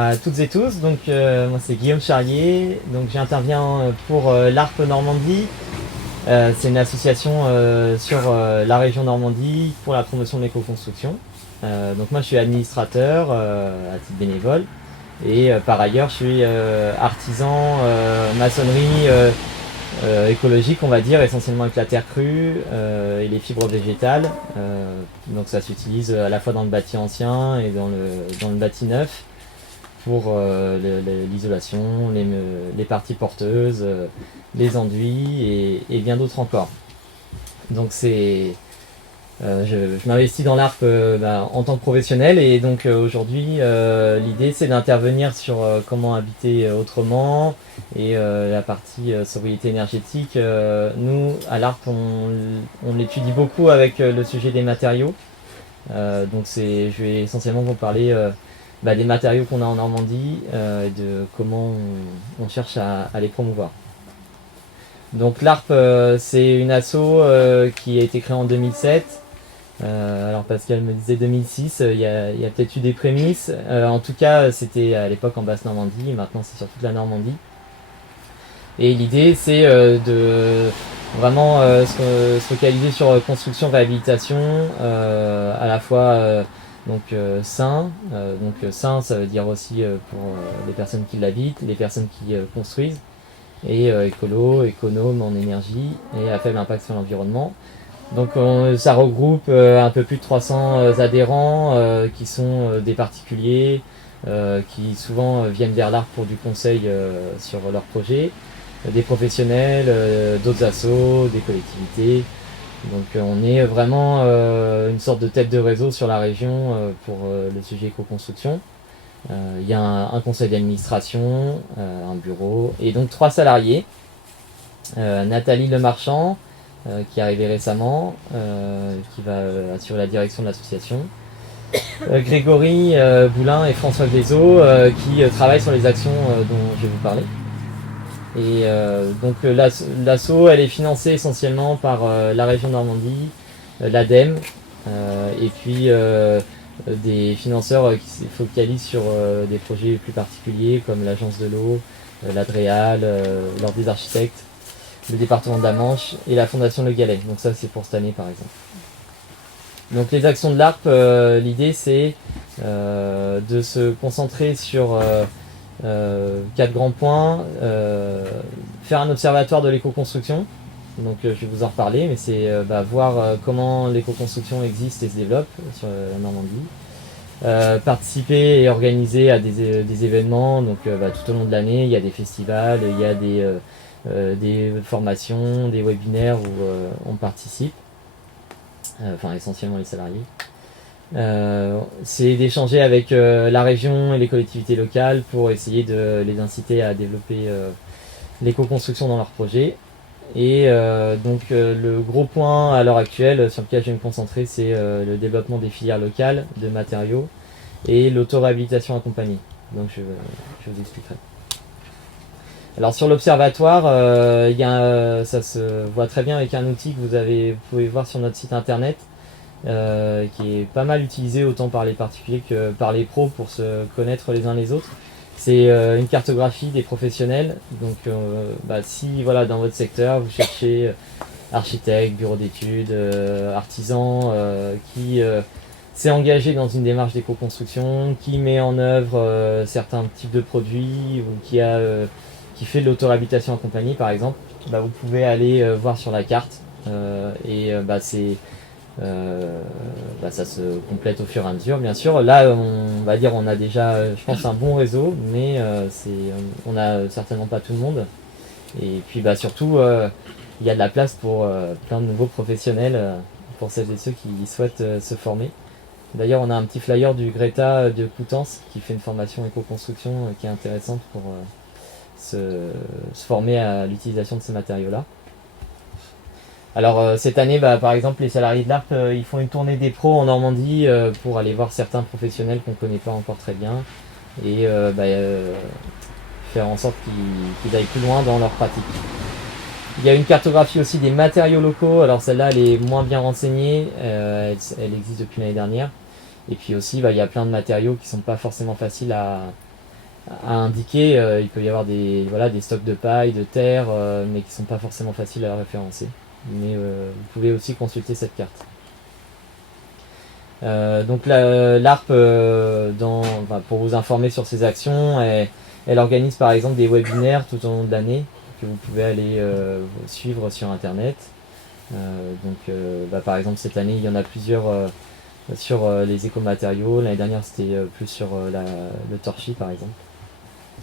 À toutes et tous, donc moi c'est Guillaume Charrier, donc j'interviens pour l'ARP Normandie. C'est une association sur la région Normandie pour la promotion de l'éco-construction. Donc moi je suis administrateur à titre bénévole et par ailleurs je suis artisan maçonnerie écologique, on va dire, essentiellement avec la terre crue et les fibres végétales. Donc ça s'utilise à la fois dans le bâti ancien et dans le bâti neuf pour l'isolation, les parties porteuses, les enduits et bien d'autres encore. Donc je m'investis dans l'ARP en tant que professionnel et donc aujourd'hui l'idée c'est d'intervenir sur comment habiter autrement et la partie sobriété énergétique. Nous à l'ARP on l'étudie beaucoup avec le sujet des matériaux. Donc je vais essentiellement vous parler des matériaux qu'on a en Normandie et de comment on cherche à les promouvoir. Donc l'ARP c'est une asso qui a été créée en 2007. Alors Pascal me disait 2006, il y a peut-être eu des prémices. En tout cas c'était à l'époque en Basse-Normandie, maintenant c'est sur toute la Normandie. Et l'idée c'est de vraiment se focaliser sur construction, réhabilitation, à la fois sain. Sain ça veut dire aussi pour les personnes qui l'habitent, les personnes qui construisent, et économe en énergie et à faible impact sur l'environnement. Donc ça regroupe un peu plus de 300 adhérents qui sont des particuliers qui souvent viennent vers l'ARP pour du conseil sur leurs projets, des professionnels, d'autres assos, des collectivités. Donc on est vraiment une sorte de tête de réseau sur la région pour le sujet éco-construction. Il y a un conseil d'administration, un bureau et donc 3 salariés. Nathalie Lemarchand, qui est arrivée récemment, qui va assurer la direction de l'association. Grégory Boulin et François Vézo qui travaillent sur les actions dont je vais vous parler. Et donc l'asso elle est financée essentiellement par la région Normandie, l'ADEME et puis des financeurs qui se focalisent sur des projets plus particuliers comme l'agence de l'eau, l'Adréal, l'Ordre des architectes, le département de la Manche et la fondation Le Galet. Donc ça c'est pour cette année par exemple. Donc les actions de l'ARP, l'idée c'est de se concentrer sur 4 grands points. Faire un observatoire de l'éco-construction, donc je vais vous en reparler, mais c'est voir comment l'éco-construction existe et se développe sur la Normandie. Participer et organiser à des événements, donc tout au long de l'année, il y a des festivals, il y a des formations, des webinaires où on participe, essentiellement les salariés. C'est d'échanger avec la région et les collectivités locales pour essayer de les inciter à développer l'éco-construction dans leurs projets. Et le gros point à l'heure actuelle sur lequel je vais me concentrer, c'est le développement des filières locales de matériaux et l'auto-réhabilitation accompagnée. Donc je vous expliquerai. Alors sur l'observatoire, ça se voit très bien avec un outil que vous pouvez voir sur notre site internet, qui est pas mal utilisé autant par les particuliers que par les pros pour se connaître les uns les autres. C'est une cartographie des professionnels. Donc si dans votre secteur vous cherchez architecte, bureau d'études, artisan qui s'est engagé dans une démarche d'éco-construction, qui met en œuvre certains types de produits ou qui fait de l'auto-réhabilitation accompagnée par exemple, vous pouvez aller voir sur la carte ça se complète au fur et à mesure bien sûr. Là on a déjà je pense un bon réseau, mais on a certainement pas tout le monde, et puis surtout il y a de la place pour plein de nouveaux professionnels, pour celles et ceux qui souhaitent se former. D'ailleurs on a un petit flyer du Greta de Coutances qui fait une formation éco-construction qui est intéressante pour se former à l'utilisation de ces matériaux là. Alors cette année, par exemple, les salariés de l'ARP, ils font une tournée des pros en Normandie pour aller voir certains professionnels qu'on ne connaît pas encore très bien et faire en sorte qu'ils aillent plus loin dans leur pratique. Il y a une cartographie aussi des matériaux locaux. Alors celle-là, elle est moins bien renseignée, elle existe depuis l'année dernière. Et puis aussi, il y a plein de matériaux qui ne sont pas forcément faciles à indiquer. Il peut y avoir des stocks de paille, de terre, mais qui ne sont pas forcément faciles à référencer. Mais vous pouvez aussi consulter cette carte. Donc l'ARP, pour vous informer sur ses actions, elle organise par exemple des webinaires tout au long de l'année que vous pouvez aller suivre sur internet. Par exemple cette année il y en a plusieurs sur les écomatériaux. L'année dernière c'était plus sur le torchis par exemple.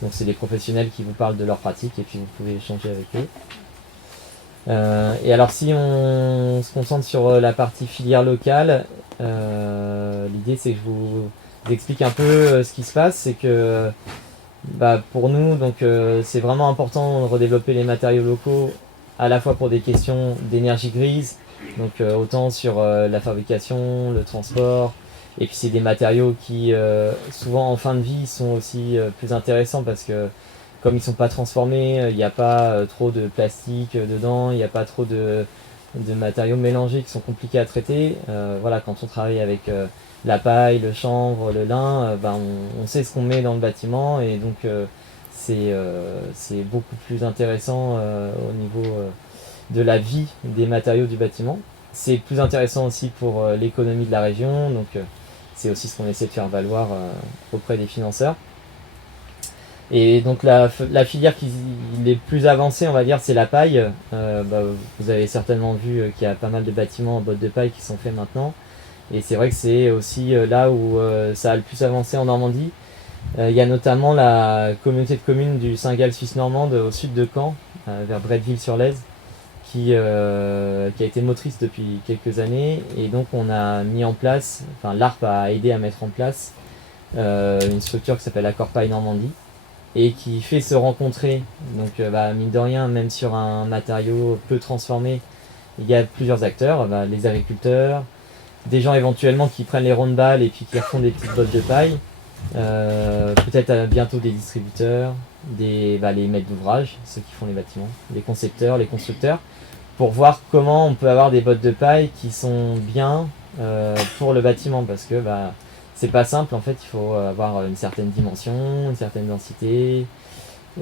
Donc c'est des professionnels qui vous parlent de leur pratique et puis vous pouvez échanger avec eux. Et alors si on se concentre sur la partie filière locale, l'idée c'est que je vous explique un peu ce qui se passe. C'est que pour nous, c'est vraiment important de redévelopper les matériaux locaux, à la fois pour des questions d'énergie grise, donc autant sur la fabrication, le transport, et puis c'est des matériaux qui souvent en fin de vie sont aussi plus intéressants parce que comme ils ne sont pas transformés, il n'y a pas trop de plastique dedans, il n'y a pas trop de matériaux mélangés qui sont compliqués à traiter. Quand on travaille avec la paille, le chanvre, le lin, on sait ce qu'on met dans le bâtiment et donc c'est beaucoup plus intéressant au niveau de la vie des matériaux du bâtiment. C'est plus intéressant aussi pour l'économie de la région, donc c'est aussi ce qu'on essaie de faire valoir auprès des financeurs. Et donc la filière qui est plus avancée, on va dire, c'est la paille. Vous avez certainement vu qu'il y a pas mal de bâtiments en bottes de paille qui sont faits maintenant. Et c'est vrai que c'est aussi là où ça a le plus avancé en Normandie. Il y a notamment la communauté de communes du Saint-Gall suisse normande au sud de Caen, vers Bretteville-sur-Lèze, qui a été motrice depuis quelques années. Et donc on a mis en place, l'ARP a aidé à mettre en place une structure qui s'appelle Accord Paille Normandie, et qui fait se rencontrer, donc mine de rien, même sur un matériau peu transformé, il y a plusieurs acteurs, les agriculteurs, des gens éventuellement qui prennent les rondes balles et puis qui refont des petites bottes de paille, peut-être bientôt des distributeurs, les maîtres d'ouvrage, ceux qui font les bâtiments, les concepteurs, les constructeurs, pour voir comment on peut avoir des bottes de paille qui sont bien pour le bâtiment, parce que c'est pas simple en fait, il faut avoir une certaine dimension, une certaine densité,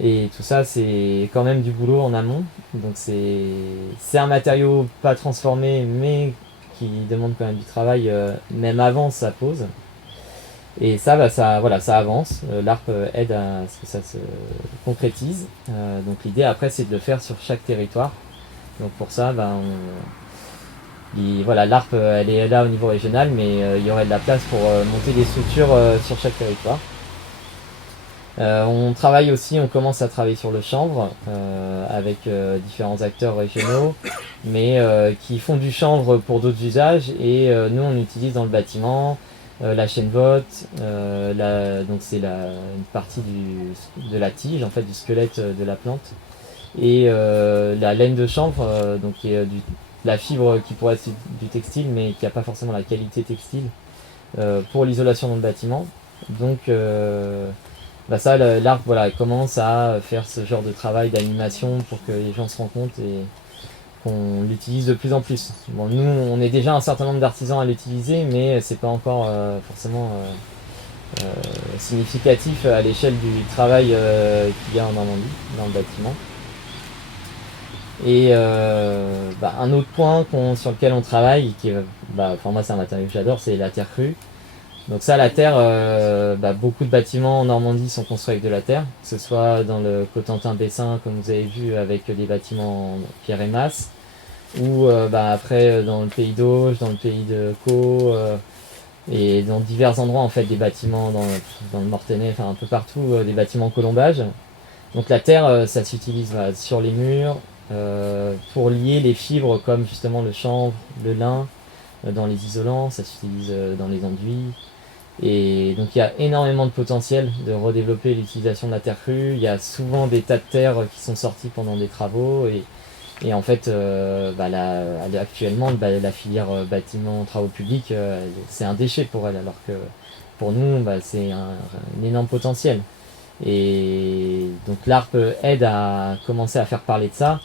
et tout ça c'est quand même du boulot en amont. Donc c'est un matériau pas transformé mais qui demande quand même du travail même avant sa pose. Et ça, ça avance. L'ARP aide à ce que ça se concrétise. Donc l'idée après c'est de le faire sur chaque territoire. Donc pour ça, l'ARP elle est là au niveau régional, mais il y aurait de la place pour monter des structures sur chaque territoire. On commence à travailler sur le chanvre avec différents acteurs régionaux, mais qui font du chanvre pour d'autres usages, et nous on utilise dans le bâtiment la chêne-vote, donc c'est une partie de la tige, en fait, du squelette de la plante, et la laine de chanvre, qui est la fibre qui pourrait être du textile mais qui n'a pas forcément la qualité textile pour l'isolation dans le bâtiment. Donc l'ARP commence à faire ce genre de travail d'animation pour que les gens se rendent compte et qu'on l'utilise de plus en plus. Bon, nous on est déjà un certain nombre d'artisans à l'utiliser, mais c'est pas encore forcément significatif à l'échelle du travail qu'il y a en Normandie dans le bâtiment. Et un autre point sur lequel on travaille, qui moi c'est un matériau que j'adore, c'est la terre crue. Donc ça, la terre, beaucoup de bâtiments en Normandie sont construits avec de la terre, que ce soit dans le Cotentin-Bessin, comme vous avez vu, avec des bâtiments en pierre et masse, ou après dans le pays d'Auge, dans le pays de Caux, et dans divers endroits en fait, des bâtiments dans le Mortainais, un peu partout, des bâtiments en colombage. Donc la terre, ça s'utilise sur les murs, pour lier les fibres comme justement le chanvre, le lin, dans les isolants, ça s'utilise dans les enduits. Et donc il y a énormément de potentiel de redévelopper l'utilisation de la terre crue. Il y a souvent des tas de terre qui sont sortis pendant des travaux, et en fait actuellement la filière bâtiment travaux publics, c'est un déchet pour elle, alors que pour nous c'est un énorme potentiel. Et donc l'ARP aide à commencer à faire parler de ça,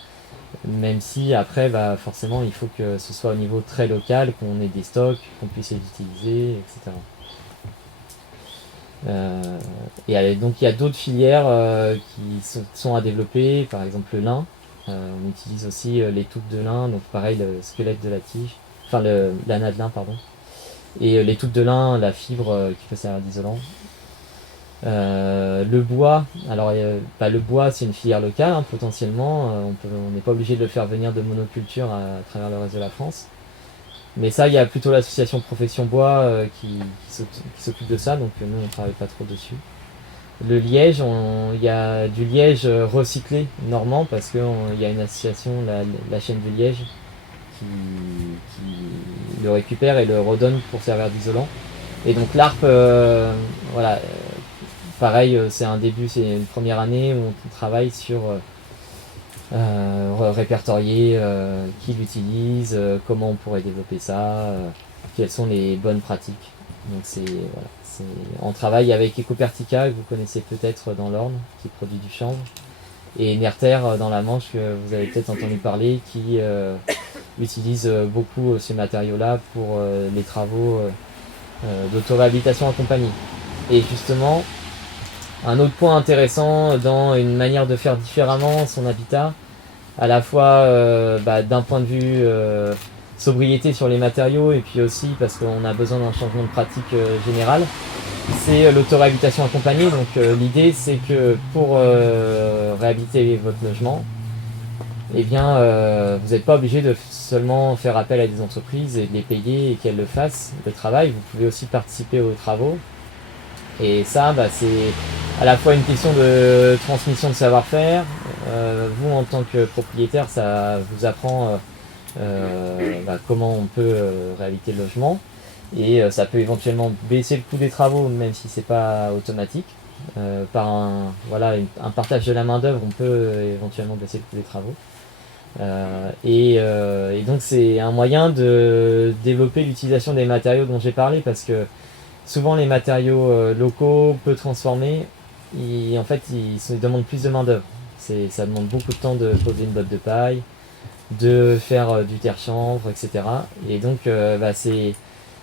même si après forcément il faut que ce soit au niveau très local, qu'on ait des stocks, qu'on puisse les utiliser, etc. Euh, donc il y a d'autres filières sont à développer, par exemple le lin. On utilise aussi les touques de lin, donc pareil le squelette de la tige, enfin l'anneau de lin, pardon. Et les touques de lin, la fibre qui peut servir d'isolant. Le bois, alors le bois c'est une filière locale hein, potentiellement, on n'est pas obligé de le faire venir de monoculture à travers le reste de la France. Mais ça, il y a plutôt l'association Profession Bois qui s'occupe de ça, donc nous on travaille pas trop dessus. Le liège, il y a du liège recyclé normand parce qu'il y a une association, la chaîne du liège, qui le récupère et le redonne pour servir d'isolant. Et donc l'ARP, voilà, pareil, c'est un début, c'est une première année où on travaille sur répertorier qui l'utilise, comment on pourrait développer ça, quelles sont les bonnes pratiques. Donc on travaille avec Ecopertica que vous connaissez peut-être dans l'Orne, qui produit du chanvre, et Nerter dans la Manche que vous avez peut-être entendu parler, qui utilise beaucoup ces matériaux-là pour les travaux d'auto-réhabilitation accompagnée. Et justement, un autre point intéressant dans une manière de faire différemment son habitat, à la fois d'un point de vue sobriété sur les matériaux et puis aussi parce qu'on a besoin d'un changement de pratique général, c'est l'auto-réhabilitation accompagnée. Donc l'idée c'est que pour réhabiliter votre logement, eh bien vous n'êtes pas obligé de seulement faire appel à des entreprises et de les payer et qu'elles le fassent, le travail. Vous pouvez aussi participer aux travaux. Et ça, c'est à la fois une question de transmission de savoir-faire. Vous, en tant que propriétaire, ça vous apprend comment on peut réhabiliter le logement. Et ça peut éventuellement baisser le coût des travaux, même si c'est pas automatique. Par un partage de la main-d'œuvre, on peut éventuellement baisser le coût des travaux. Et donc, c'est un moyen de développer l'utilisation des matériaux dont j'ai parlé parce que souvent les matériaux locaux, peu transformés, en fait, ils demandent plus de main d'œuvre. Ça demande beaucoup de temps de poser une botte de paille, de faire du terre-chanvre, etc. Et donc,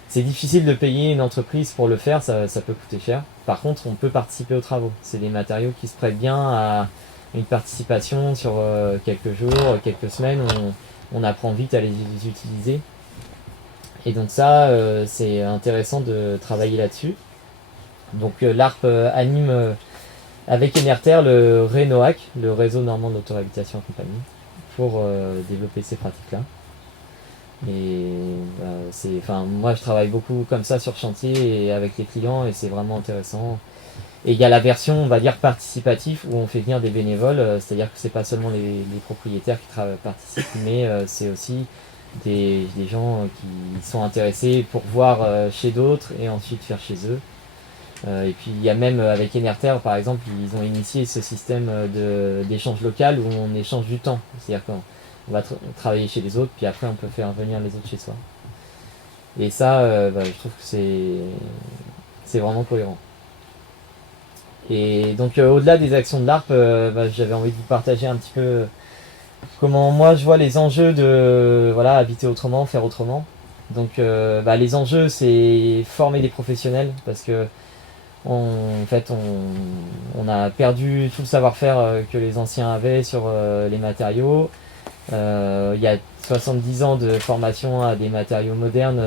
c'est difficile de payer une entreprise pour le faire, ça peut coûter cher. Par contre, on peut participer aux travaux. C'est des matériaux qui se prêtent bien à une participation sur quelques jours, quelques semaines. On apprend vite à les utiliser. Et donc ça, c'est intéressant de travailler là-dessus. Donc l'ARP anime avec Enerter le RENOAC, le réseau normand d'auto-réhabilitation et compagnie, pour développer ces pratiques-là. Et moi je travaille beaucoup comme ça sur chantier et avec les clients et c'est vraiment intéressant. Et il y a la version, on va dire, participative où on fait venir des bénévoles, c'est-à-dire que c'est pas seulement les propriétaires qui participent, mais c'est aussi des gens qui sont intéressés pour voir chez d'autres et ensuite faire chez eux. Et puis il y a même avec Enerter par exemple, ils ont initié ce système d'échange local où on échange du temps. C'est-à-dire qu'on va travailler chez les autres, puis après on peut faire venir les autres chez soi. Et ça, je trouve que c'est vraiment cohérent. Et donc au-delà des actions de l'ARP, j'avais envie de vous partager un petit peu comment moi je vois les enjeux de habiter autrement, faire autrement. Donc les enjeux c'est former des professionnels parce que en fait on a perdu tout le savoir-faire que les anciens avaient sur les matériaux. Il y a 70 ans de formation à des matériaux modernes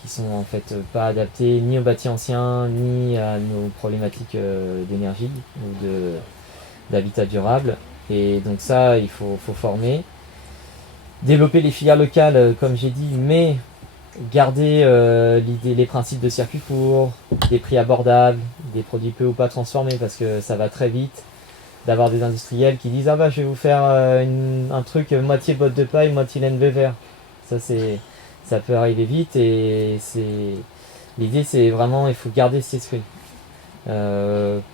qui sont en fait pas adaptés ni au bâti ancien ni à nos problématiques d'énergie ou d'habitat durable. Et donc ça, il faut former. Développer les filières locales, comme j'ai dit, mais garder les principes de circuit court, des prix abordables, des produits peu ou pas transformés, parce que ça va très vite d'avoir des industriels qui disent « Ah bah je vais vous faire un truc moitié botte de paille, moitié laine de verre ». Ça peut arriver vite et l'idée c'est vraiment, il faut garder cet esprit.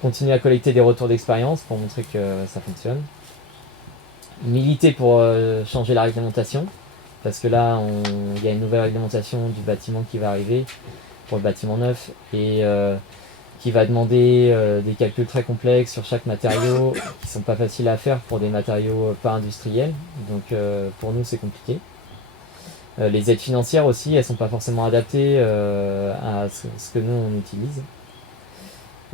Continuer à collecter des retours d'expérience pour montrer que ça fonctionne. Militer pour changer la réglementation, parce que là il y a une nouvelle réglementation du bâtiment qui va arriver pour le bâtiment neuf et qui va demander des calculs très complexes sur chaque matériau qui sont pas faciles à faire pour des matériaux pas industriels, donc pour nous c'est compliqué. Les aides financières aussi, elles sont pas forcément adaptées à ce que nous on utilise.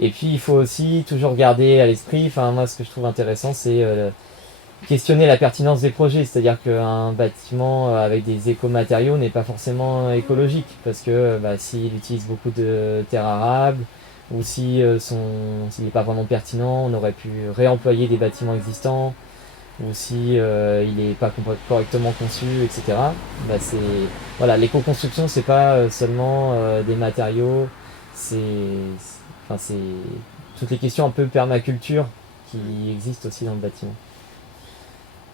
Et puis il faut aussi toujours garder à l'esprit, enfin moi ce que je trouve intéressant c'est questionner la pertinence des projets, c'est-à-dire qu'un bâtiment avec des écomatériaux n'est pas forcément écologique, parce que s'il utilise beaucoup de terres arables, ou si s'il n'est pas vraiment pertinent, on aurait pu réemployer des bâtiments existants, ou si il n'est pas correctement conçu, etc. Voilà, l'éco-construction c'est pas seulement des matériaux, c'est toutes les questions un peu permaculture qui existent aussi dans le bâtiment.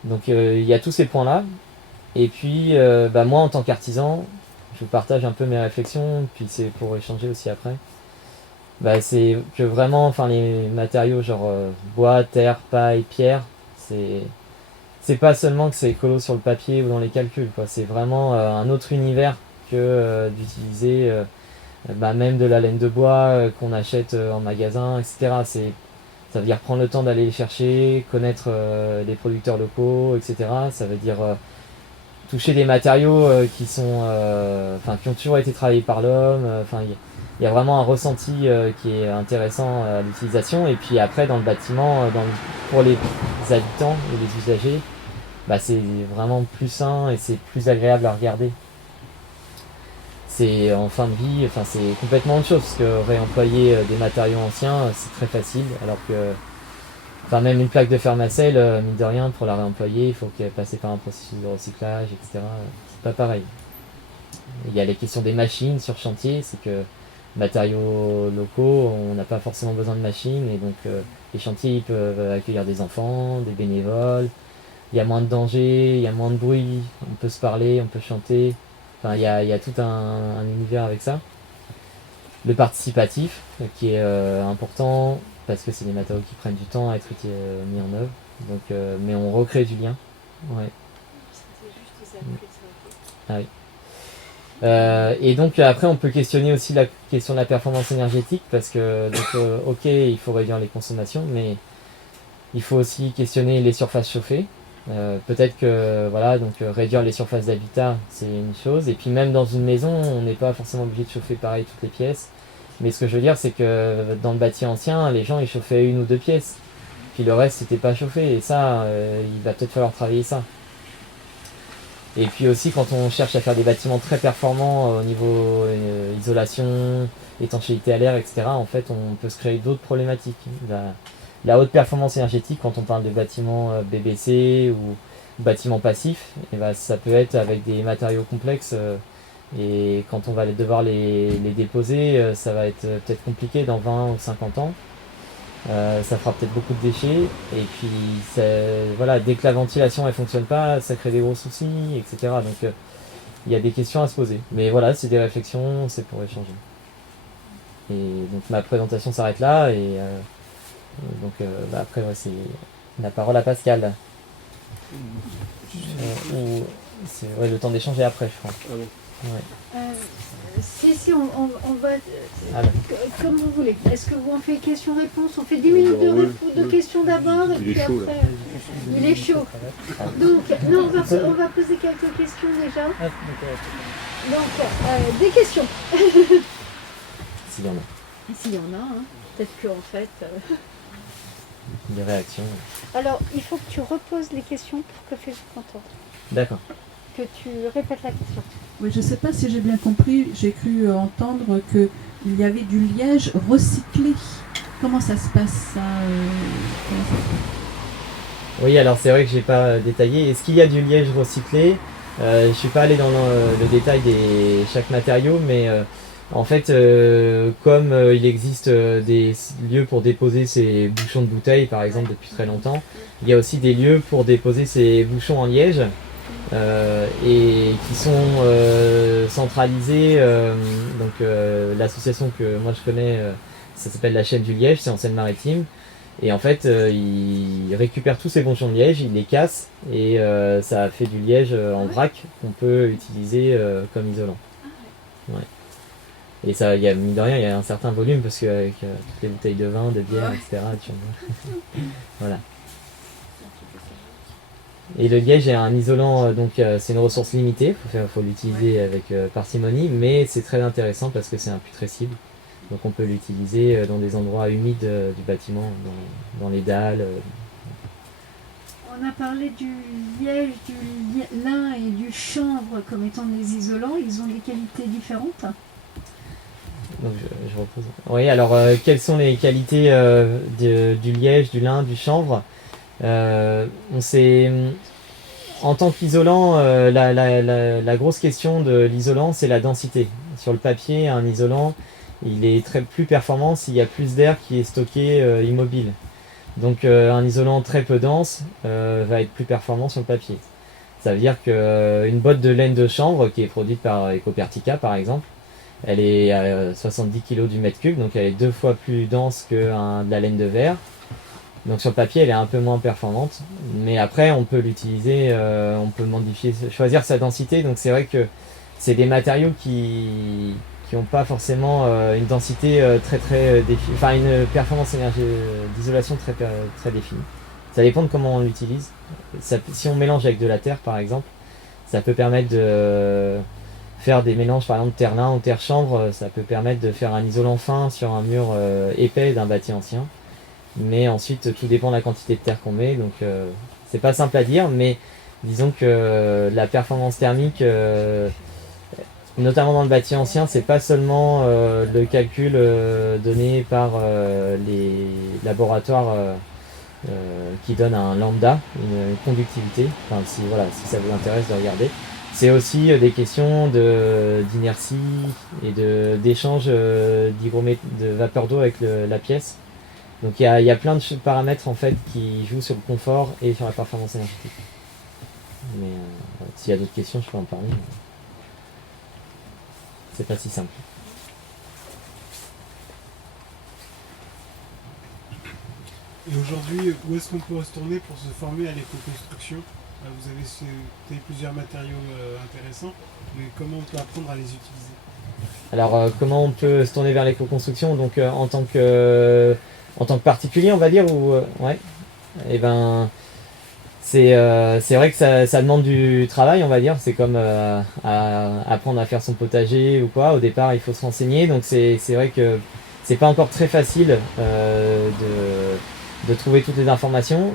Donc il y a tous ces points-là. Et puis moi en tant qu'artisan, je vous partage un peu mes réflexions, puis c'est pour échanger aussi après. C'est que vraiment, enfin les matériaux genre bois, terre, paille, pierre, c'est pas seulement que c'est écolo sur le papier ou dans les calculs, quoi. C'est vraiment un autre univers que d'utiliser même de la laine de bois qu'on achète en magasin, etc. Ça veut dire prendre le temps d'aller les chercher, connaître les producteurs locaux, etc. Ça veut dire toucher des matériaux qui ont toujours été travaillés par l'homme. Il y a vraiment un ressenti qui est intéressant à l'utilisation. Et puis après, dans le bâtiment, pour les habitants et les usagers, c'est vraiment plus sain et c'est plus agréable à regarder. C'est en fin de vie, enfin c'est complètement autre chose, parce que réemployer des matériaux anciens, c'est très facile, alors que même une plaque de fer Marcel, mine de rien, pour la réemployer, il faut qu'elle passe par un processus de recyclage, etc. C'est pas pareil. Il y a les questions des machines sur chantier, c'est que matériaux locaux, on n'a pas forcément besoin de machines, et donc les chantiers ils peuvent accueillir des enfants, des bénévoles, il y a moins de danger, il y a moins de bruit, on peut se parler, on peut chanter. Enfin, il y a tout un univers avec ça. Le participatif, qui est important, parce que c'est des matériaux qui prennent du temps à être mis en œuvre. Donc, mais on recrée du lien. Ouais. Ah oui. Et donc après on peut questionner aussi la question de la performance énergétique, parce que ok, il faut réduire les consommations, mais il faut aussi questionner les surfaces chauffées. Peut-être que réduire les surfaces d'habitat c'est une chose, et puis même dans une maison on n'est pas forcément obligé de chauffer pareil toutes les pièces, mais ce que je veux dire c'est que dans le bâti ancien les gens ils chauffaient une ou deux pièces, puis le reste c'était pas chauffé, et ça il va peut-être falloir travailler ça. Et puis aussi quand on cherche à faire des bâtiments très performants au niveau isolation, étanchéité à l'air, etc., en fait on peut se créer d'autres problématiques. La haute performance énergétique, quand on parle de bâtiments BBC ou bâtiments passifs, ça peut être avec des matériaux complexes, et quand on va devoir les déposer, ça va être peut-être compliqué dans 20 ou 50 ans. Ça fera peut-être beaucoup de déchets, et puis dès que la ventilation ne fonctionne pas, ça crée des gros soucis, etc. Donc il y a des questions à se poser. Mais voilà, c'est des réflexions, c'est pour échanger. Et donc ma présentation s'arrête là, et donc après c'est la parole à Pascal. C'est le temps d'échanger après, je crois. Ah bon. Ouais. Si, on va. Comme vous voulez. Est-ce que vous en faites questions-réponses? On fait 10 minutes de questions d'abord, et puis après. Il est chaud. Donc, non, on va poser quelques questions déjà. Donc, des questions. S'il y en a. S'il y en a, hein. Peut-être qu'en fait. Des réactions. Alors, il faut que tu reposes les questions pour que Philippe t'entende. D'accord. Que tu répètes la question. Oui, je ne sais pas si j'ai bien compris, j'ai cru entendre qu'il y avait du liège recyclé. Comment ça se passe ça, Oui, alors c'est vrai que j'ai pas détaillé. Est-ce qu'il y a du liège recyclé? Je suis pas allé dans le détail de chaque matériau, mais en fait, comme il existe des lieux pour déposer ces bouchons de bouteilles, par exemple, depuis très longtemps, il y a aussi des lieux pour déposer ces bouchons en liège. Et qui sont centralisés. L'association que moi je connais, ça s'appelle la Chaîne du Liège, c'est en Seine-Maritime. Et en fait, ils récupèrent tous ces bouchons de liège, ils les cassent, et ça fait du liège en vrac qu'on peut utiliser comme isolant. Ouais. Et ça, mine de rien, il y a un certain volume, parce qu'avec toutes les bouteilles de vin, de bière, etc. Voilà. Et le liège est un isolant, donc c'est une ressource limitée, faut l'utiliser avec parcimonie, mais c'est très intéressant parce que c'est imputrescible. Donc on peut l'utiliser dans des endroits humides du bâtiment, dans les dalles. On a parlé du liège, du lin et du chanvre comme étant des isolants. Ils ont des qualités différentes. Donc je repose. Oui, alors quelles sont les qualités du liège, du lin, du chanvre? En tant qu'isolant, la grosse question de l'isolant, c'est la densité. Sur le papier, un isolant, il est plus performant s'il y a plus d'air qui est stocké immobile. Donc un isolant très peu dense va être plus performant sur le papier. Ça veut dire qu'une botte de laine de chanvre qui est produite par Ecopertica par exemple, elle est à 70 kg du mètre cube, donc elle est 2 fois plus dense que de la laine de verre. Donc sur le papier elle est un peu moins performante, mais après on peut l'utiliser, on peut modifier, choisir sa densité. Donc c'est vrai que c'est des matériaux qui n'ont pas forcément une densité très définie, enfin une performance d'isolation très définie. Ça dépend de comment on l'utilise. Si on mélange avec de la terre par exemple, ça peut permettre de faire des mélanges par exemple terre-lin ou terre-chanvre, ça peut permettre de faire un isolant fin sur un mur épais d'un bâti ancien. Mais ensuite tout dépend de la quantité de terre qu'on met, donc c'est pas simple à dire, mais disons que la performance thermique notamment dans le bâti ancien, c'est pas seulement le calcul donné par les laboratoires qui donnent un lambda, une conductivité, enfin si ça vous intéresse de regarder. C'est aussi des questions d'inertie et d'échange de vapeur d'eau avec la pièce. Donc il y a plein de paramètres en fait qui jouent sur le confort et sur la performance énergétique. Mais s'il y a d'autres questions, je peux en parler. C'est pas si simple. Et aujourd'hui, où est-ce qu'on peut se tourner pour se former à l'éco-construction? Vous avez cité plusieurs matériaux intéressants, mais comment on peut apprendre à les utiliser? Alors comment on peut se tourner vers l'éco-construction? Donc en tant que particulier, on va dire, ou ouais. Et ben c'est vrai que ça demande du travail, on va dire. C'est comme apprendre à faire son potager ou quoi. Au départ, il faut se renseigner. Donc c'est vrai que c'est pas encore très facile de trouver toutes les informations.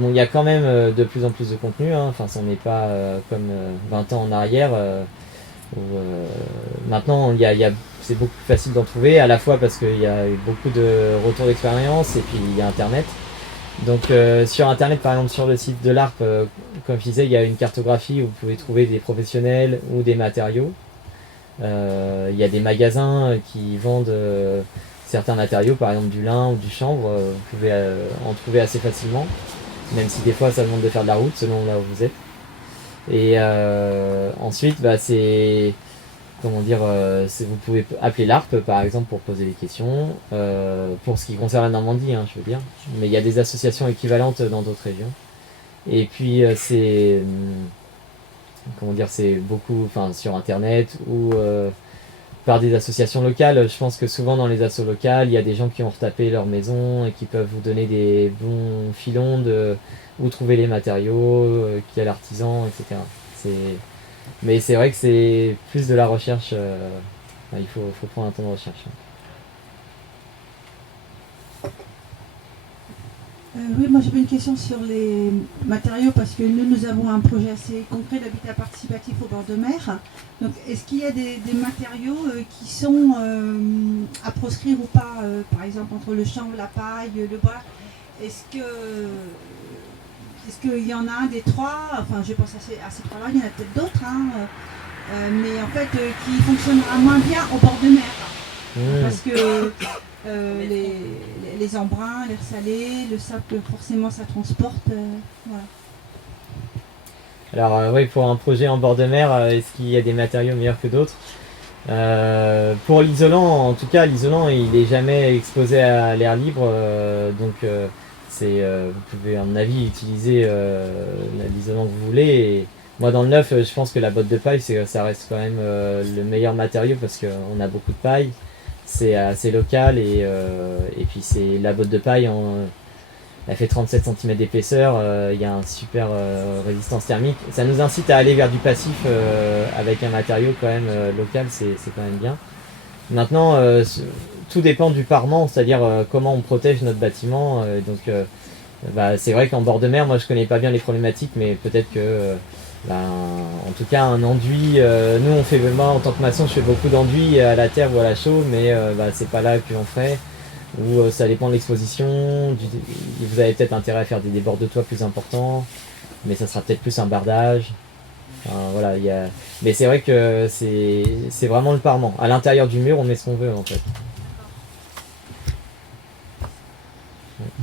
Bon, il y a quand même de plus en plus de contenu. Enfin, on n'est pas comme 20 ans en arrière. Maintenant, c'est beaucoup plus facile d'en trouver, à la fois parce qu'il y a eu beaucoup de retours d'expérience et puis il y a Internet. Donc sur Internet, par exemple sur le site de l'ARP, comme je disais, il y a une cartographie où vous pouvez trouver des professionnels ou des matériaux. Il y a des magasins qui vendent certains matériaux, par exemple du lin ou du chanvre, vous pouvez en trouver assez facilement, même si des fois ça demande de faire de la route selon là où vous êtes. Et ensuite, vous pouvez appeler l'ARP par exemple pour poser des questions, pour ce qui concerne la Normandie, je veux dire. Mais il y a des associations équivalentes dans d'autres régions. Et puis c'est beaucoup sur Internet ou par des associations locales. Je pense que souvent dans les assos locales, il y a des gens qui ont retapé leur maison et qui peuvent vous donner des bons filons de où trouver les matériaux, qui est l'artisan, etc. Mais c'est vrai que c'est plus de la recherche, il faut prendre un temps de recherche. Oui, moi j'avais une question sur les matériaux parce que nous avons un projet assez concret d'habitat participatif au bord de mer. Donc est-ce qu'il y a des matériaux qui sont à proscrire ou pas, par exemple entre le chanvre, la paille, le bois? Est-ce qu'il y en a un des trois, enfin je pense à ces trois-là, il y en a peut-être d'autres, mais en fait qui fonctionnera moins bien au bord de mer. Parce que les embruns, l'air salé, le sable, forcément ça transporte. Voilà. Alors oui, pour un projet en bord de mer, est-ce qu'il y a des matériaux meilleurs que d'autres? Pour l'isolant, en tout cas, l'isolant il n'est jamais exposé à l'air libre, donc vous pouvez à mon avis utiliser l'isolant que vous voulez. Et moi dans le neuf, je pense que la botte de paille ça reste quand même le meilleur matériau parce qu'on a beaucoup de paille, c'est assez local et puis c'est la botte de paille, elle fait 37 cm d'épaisseur, il y a un super résistance thermique. Ça nous incite à aller vers du passif avec un matériau quand même local, c'est quand même bien. Maintenant, tout dépend du parement, c'est-à-dire comment on protège notre bâtiment. C'est vrai qu'en bord de mer, moi je connais pas bien les problématiques, mais peut-être que, en tout cas, un enduit, nous moi en tant que maçon, je fais beaucoup d'enduits à la terre ou à la chaux, mais c'est pas là que j'en ferai. Ou ça dépend de l'exposition, vous avez peut-être intérêt à faire des débords de toit plus importants, mais ça sera peut-être plus un bardage. Voilà, mais c'est vrai que c'est vraiment le parement. À l'intérieur du mur, on met ce qu'on veut en fait.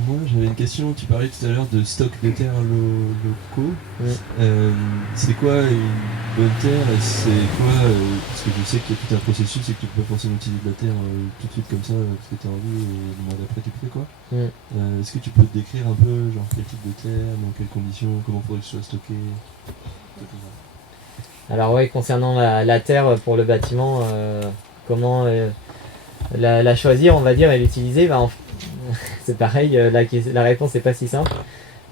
Moi j'avais une question, tu parlais tout à l'heure de stock de terre locaux. C'est quoi une bonne terre et c'est quoi, parce que je sais qu'il y a tout un processus et que tu peux pas forcément utiliser de la terre tout de suite comme ça parce que tu as envie et le mois d'après tu fais quoi. Est-ce que tu peux décrire un peu genre quel type de terre, dans quelles conditions, comment faudrait que ce soit stocké? Alors ouais, concernant la terre pour le bâtiment, comment la choisir, on va dire, et l'utiliser, c'est pareil, la réponse n'est pas si simple.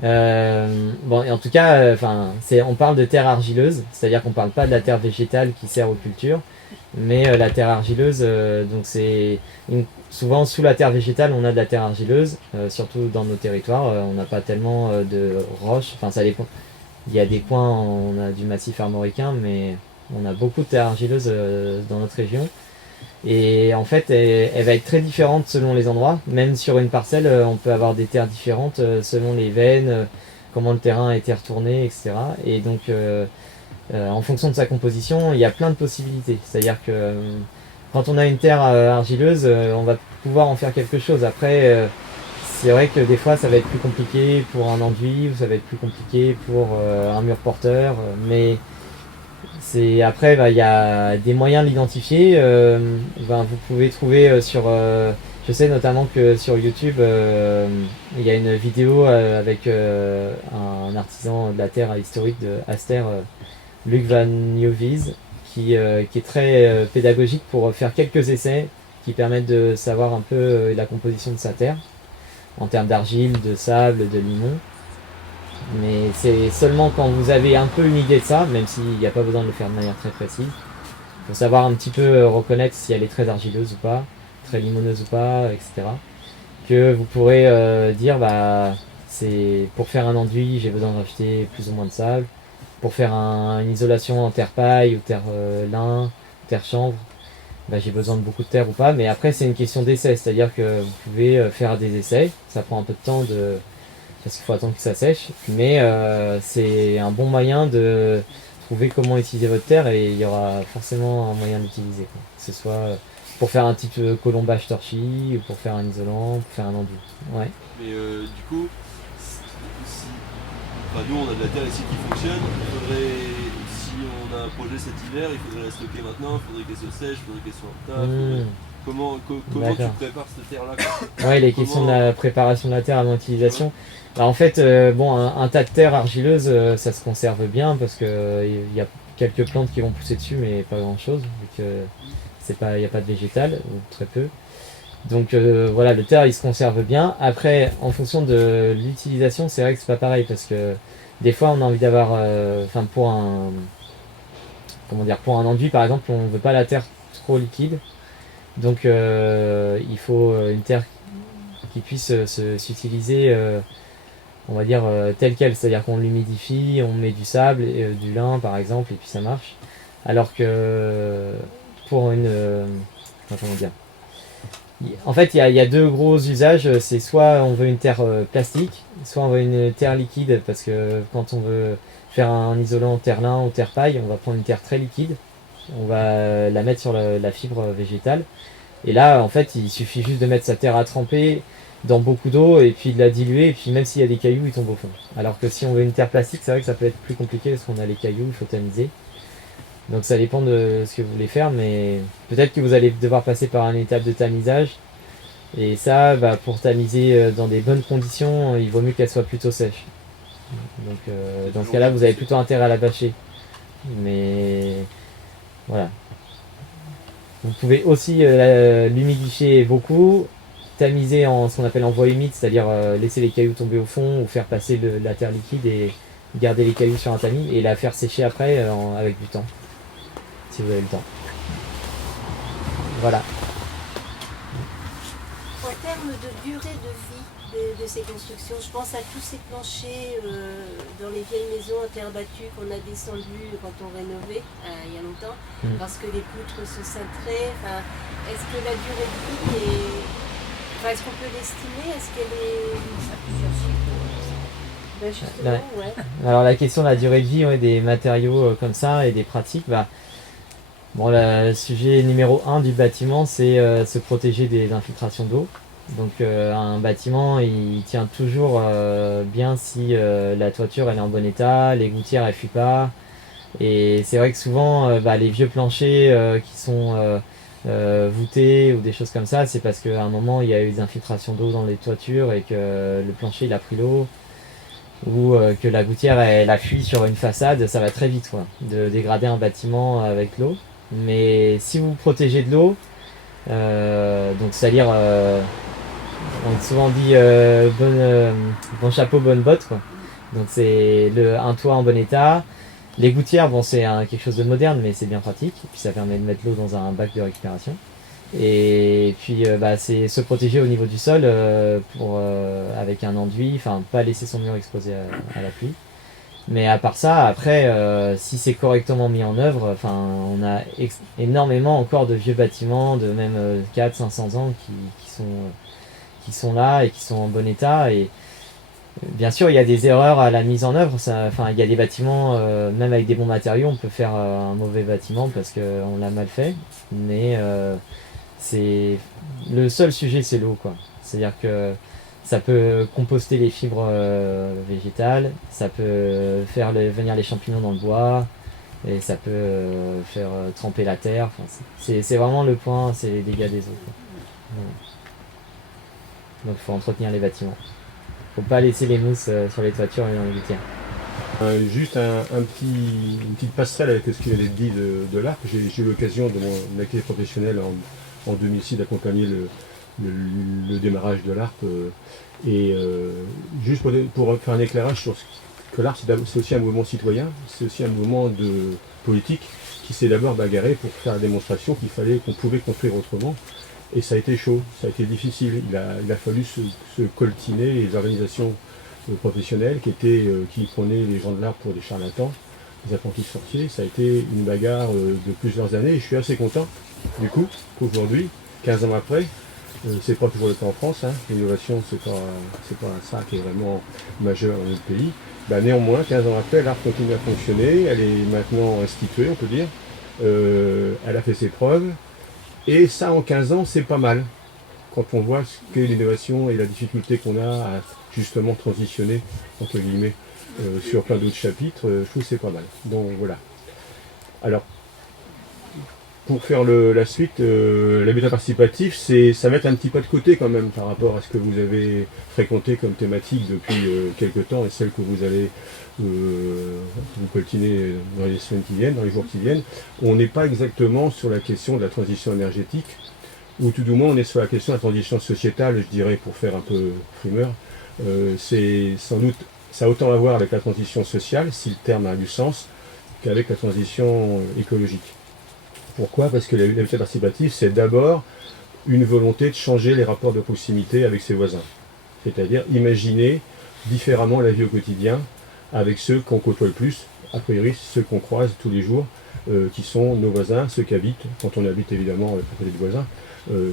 Et en tout cas, on parle de terre argileuse, c'est-à-dire qu'on parle pas de la terre végétale qui sert aux cultures, mais la terre argileuse, souvent sous la terre végétale, on a de la terre argileuse, surtout dans nos territoires, on n'a pas tellement de roches, ça dépend. Il y a des coins, on a du massif armoricain, mais on a beaucoup de terre argileuse dans notre région. Et en fait, elle va être très différente selon les endroits. Même sur une parcelle, on peut avoir des terres différentes selon les veines, comment le terrain a été retourné, etc. Et donc, en fonction de sa composition, il y a plein de possibilités. C'est-à-dire que quand on a une terre argileuse, on va pouvoir en faire quelque chose. Après, c'est vrai que des fois, ça va être plus compliqué pour un enduit, ou ça va être plus compliqué pour un mur porteur, mais après, il y a des moyens de l'identifier. Vous pouvez trouver je sais notamment que sur YouTube, il y a une vidéo avec un artisan de la terre historique de Aster, Luc Van Nieuwys, qui est très pédagogique pour faire quelques essais qui permettent de savoir un peu la composition de sa terre en termes d'argile, de sable, de limon. Mais c'est seulement quand vous avez un peu une idée de ça, même s'il n'y a pas besoin de le faire de manière très précise. Il faut savoir un petit peu reconnaître si elle est très argileuse ou pas, très limoneuse ou pas, etc. Que vous pourrez dire, c'est pour faire un enduit, j'ai besoin de rajouter plus ou moins de sable. Pour faire une isolation en terre paille ou terre lin, terre chanvre, j'ai besoin de beaucoup de terre ou pas. Mais après, c'est une question d'essai, c'est-à-dire que vous pouvez faire des essais. Ça prend un peu de temps parce qu'il faut attendre que ça sèche, mais c'est un bon moyen de trouver comment utiliser votre terre et il y aura forcément un moyen d'utiliser, que ce soit pour faire un type de colombage torchis ou pour faire un isolant, pour faire un enduit. Ouais. Mais du coup, nous on a de la terre ici qui fonctionne, si on a un projet cet hiver, il faudrait la stocker maintenant, il faudrait qu'elle se sèche, il faudrait qu'elle soit en tas. Comment tu prépares cette terre-là? Ouais, les questions de la préparation de la terre avant l'utilisation. En fait, un tas de terre argileuse, ça se conserve bien parce que il y a quelques plantes qui vont pousser dessus, mais pas grand-chose, vu que il n'y a pas de végétal, ou très peu. Donc le terre, il se conserve bien. Après, en fonction de l'utilisation, c'est vrai que c'est pas pareil parce que des fois, on a envie d'avoir, pour un enduit, par exemple, on veut pas la terre trop liquide. Donc il faut une terre qui puisse s'utiliser, on va dire, telle quelle, c'est-à-dire qu'on l'humidifie, on met du sable, du lin par exemple, et puis ça marche. Alors que pour en fait, il y a deux gros usages, c'est soit on veut une terre plastique, soit on veut une terre liquide, parce que quand on veut faire un isolant terre lin ou terre paille, on va prendre une terre très liquide, on va la mettre sur la fibre végétale, et là en fait il suffit juste de mettre sa terre à tremper dans beaucoup d'eau et puis de la diluer, et puis même s'il y a des cailloux, ils tombent au fond. Alors que si on veut une terre plastique, c'est vrai que ça peut être plus compliqué parce qu'on a les cailloux, il faut tamiser. Donc ça dépend de ce que vous voulez faire, mais peut-être que vous allez devoir passer par une étape de tamisage. Et ça, pour tamiser dans des bonnes conditions, il vaut mieux qu'elle soit plutôt sèche. Donc dans ce cas-là, vous avez plutôt intérêt à la bâcher. Mais voilà. Vous pouvez aussi l'humidifier beaucoup, tamiser en ce qu'on appelle en voie humide, c'est-à-dire laisser les cailloux tomber au fond ou faire passer la terre liquide et garder les cailloux sur un tamis et la faire sécher après avec du temps, si vous avez le temps. Voilà. de durée de vie de ces constructions. Je pense à tous ces planchers dans les vieilles maisons en terre battue qu'on a descendues quand on rénovait il y a longtemps, parce que les poutres se cintraient. Enfin, est-ce que la durée de vie est... Enfin, est-ce qu'on peut l'estimer? Est-ce qu'elle est... Ben justement, ouais. Alors la question de la durée de vie des matériaux comme ça et des pratiques, bon, le sujet numéro 1 du bâtiment, c'est se protéger des infiltrations d'eau. Donc un bâtiment, il tient toujours bien si la toiture elle est en bon état, les gouttières elles fuient pas. Et c'est vrai que souvent les vieux planchers qui sont voûtés ou des choses comme ça, c'est parce qu'à un moment il y a eu des infiltrations d'eau dans les toitures et que le plancher il a pris l'eau, ou que la gouttière elle a fui sur une façade. Ça va très vite quoi, de dégrader un bâtiment avec l'eau. Mais si vous protégez de l'eau, donc c'est-à-dire on a souvent dit bon chapeau, bonne botte quoi. Donc c'est un toit en bon état. Les gouttières, bon c'est quelque chose de moderne mais c'est bien pratique. Et puis ça permet de mettre l'eau dans un bac de récupération. Et puis c'est se protéger au niveau du sol avec un enduit, enfin pas laisser son mur exposé à la pluie. Mais à part ça, après, si c'est correctement mis en œuvre, on a énormément encore de vieux bâtiments de même 400-500 ans qui sont là et qui sont en bon état. Et bien sûr, il y a des erreurs à la mise en œuvre. Il y a des bâtiments, même avec des bons matériaux, on peut faire un mauvais bâtiment parce qu'on l'a mal fait. Mais le seul sujet, c'est l'eau, quoi. C'est-à-dire que ça peut composter les fibres végétales, ça peut faire venir les champignons dans le bois, et ça peut faire tremper la terre. C'est vraiment le point, c'est les dégâts des eaux, quoi. Donc il faut entretenir les bâtiments. Faut pas laisser les mousses sur les toitures et dans les gouttières. Juste une petite passerelle avec ce qu'il avait dit de l'ARP. J'ai eu l'occasion de mon activité professionnelle en 2006 d'accompagner le démarrage de l'ARP. Juste pour faire un éclairage sur ce que l'ARP, c'est aussi un mouvement citoyen, c'est aussi un mouvement de politique qui s'est d'abord bagarré pour faire la démonstration qu'on pouvait construire autrement. Et ça a été chaud, ça a été difficile. Il a fallu se coltiner les organisations professionnelles qui prenaient les gens de l'ARP pour des charlatans, des apprentis sorciers. Ça a été une bagarre de plusieurs années et je suis assez content du coup qu'aujourd'hui, 15 ans après, c'est pas toujours le cas en France, hein. L'innovation c'est pas ça qui est vraiment majeur dans notre pays. Néanmoins, 15 ans après, l'ARP continue à fonctionner, elle est maintenant instituée, on peut dire, elle a fait ses preuves, et ça en 15 ans c'est pas mal, quand on voit ce qu'est l'innovation et la difficulté qu'on a à justement transitionner, entre guillemets, sur plein d'autres chapitres, je trouve que c'est pas mal. Donc voilà. Alors, pour faire la suite, l'habitat participatif, ça va être un petit pas de côté quand même par rapport à ce que vous avez fréquenté comme thématique depuis quelques temps et celle que vous allez vous coltiner dans les semaines qui viennent, dans les jours qui viennent. On n'est pas exactement sur la question de la transition énergétique, ou tout du moins on est sur la question de la transition sociétale, je dirais, pour faire un peu frimeur. C'est sans doute, ça a autant à voir avec la transition sociale, si le terme a du sens, qu'avec la transition écologique. Pourquoi? Parce que l'habitat participatif, c'est d'abord une volonté de changer les rapports de proximité avec ses voisins. C'est-à-dire imaginer différemment la vie au quotidien avec ceux qu'on côtoie le plus, a priori ceux qu'on croise tous les jours, qui sont nos voisins, ceux qui habitent, quand on habite évidemment à côté des voisins.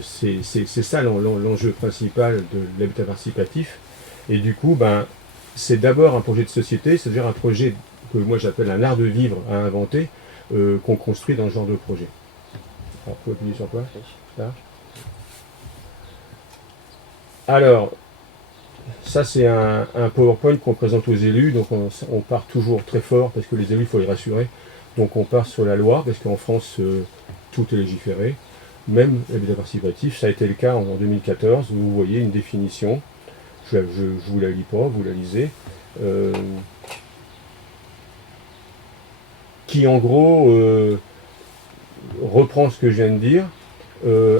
C'est ça l'enjeu principal de l'habitat participatif. Et du coup, c'est d'abord un projet de société, c'est-à-dire un projet que moi j'appelle un art de vivre à inventer, qu'on construit dans ce genre de projet. Alors, faut appuyer sur quoi? Là. Alors, ça c'est un PowerPoint qu'on présente aux élus, donc on part toujours très fort, parce que les élus, il faut les rassurer. Donc on part sur la loi, parce qu'en France, tout est légiféré. Même l'habitat participatif, ça a été le cas en 2014, où vous voyez une définition. Je vous la lis pas, vous la lisez. Qui en gros reprend ce que je viens de dire,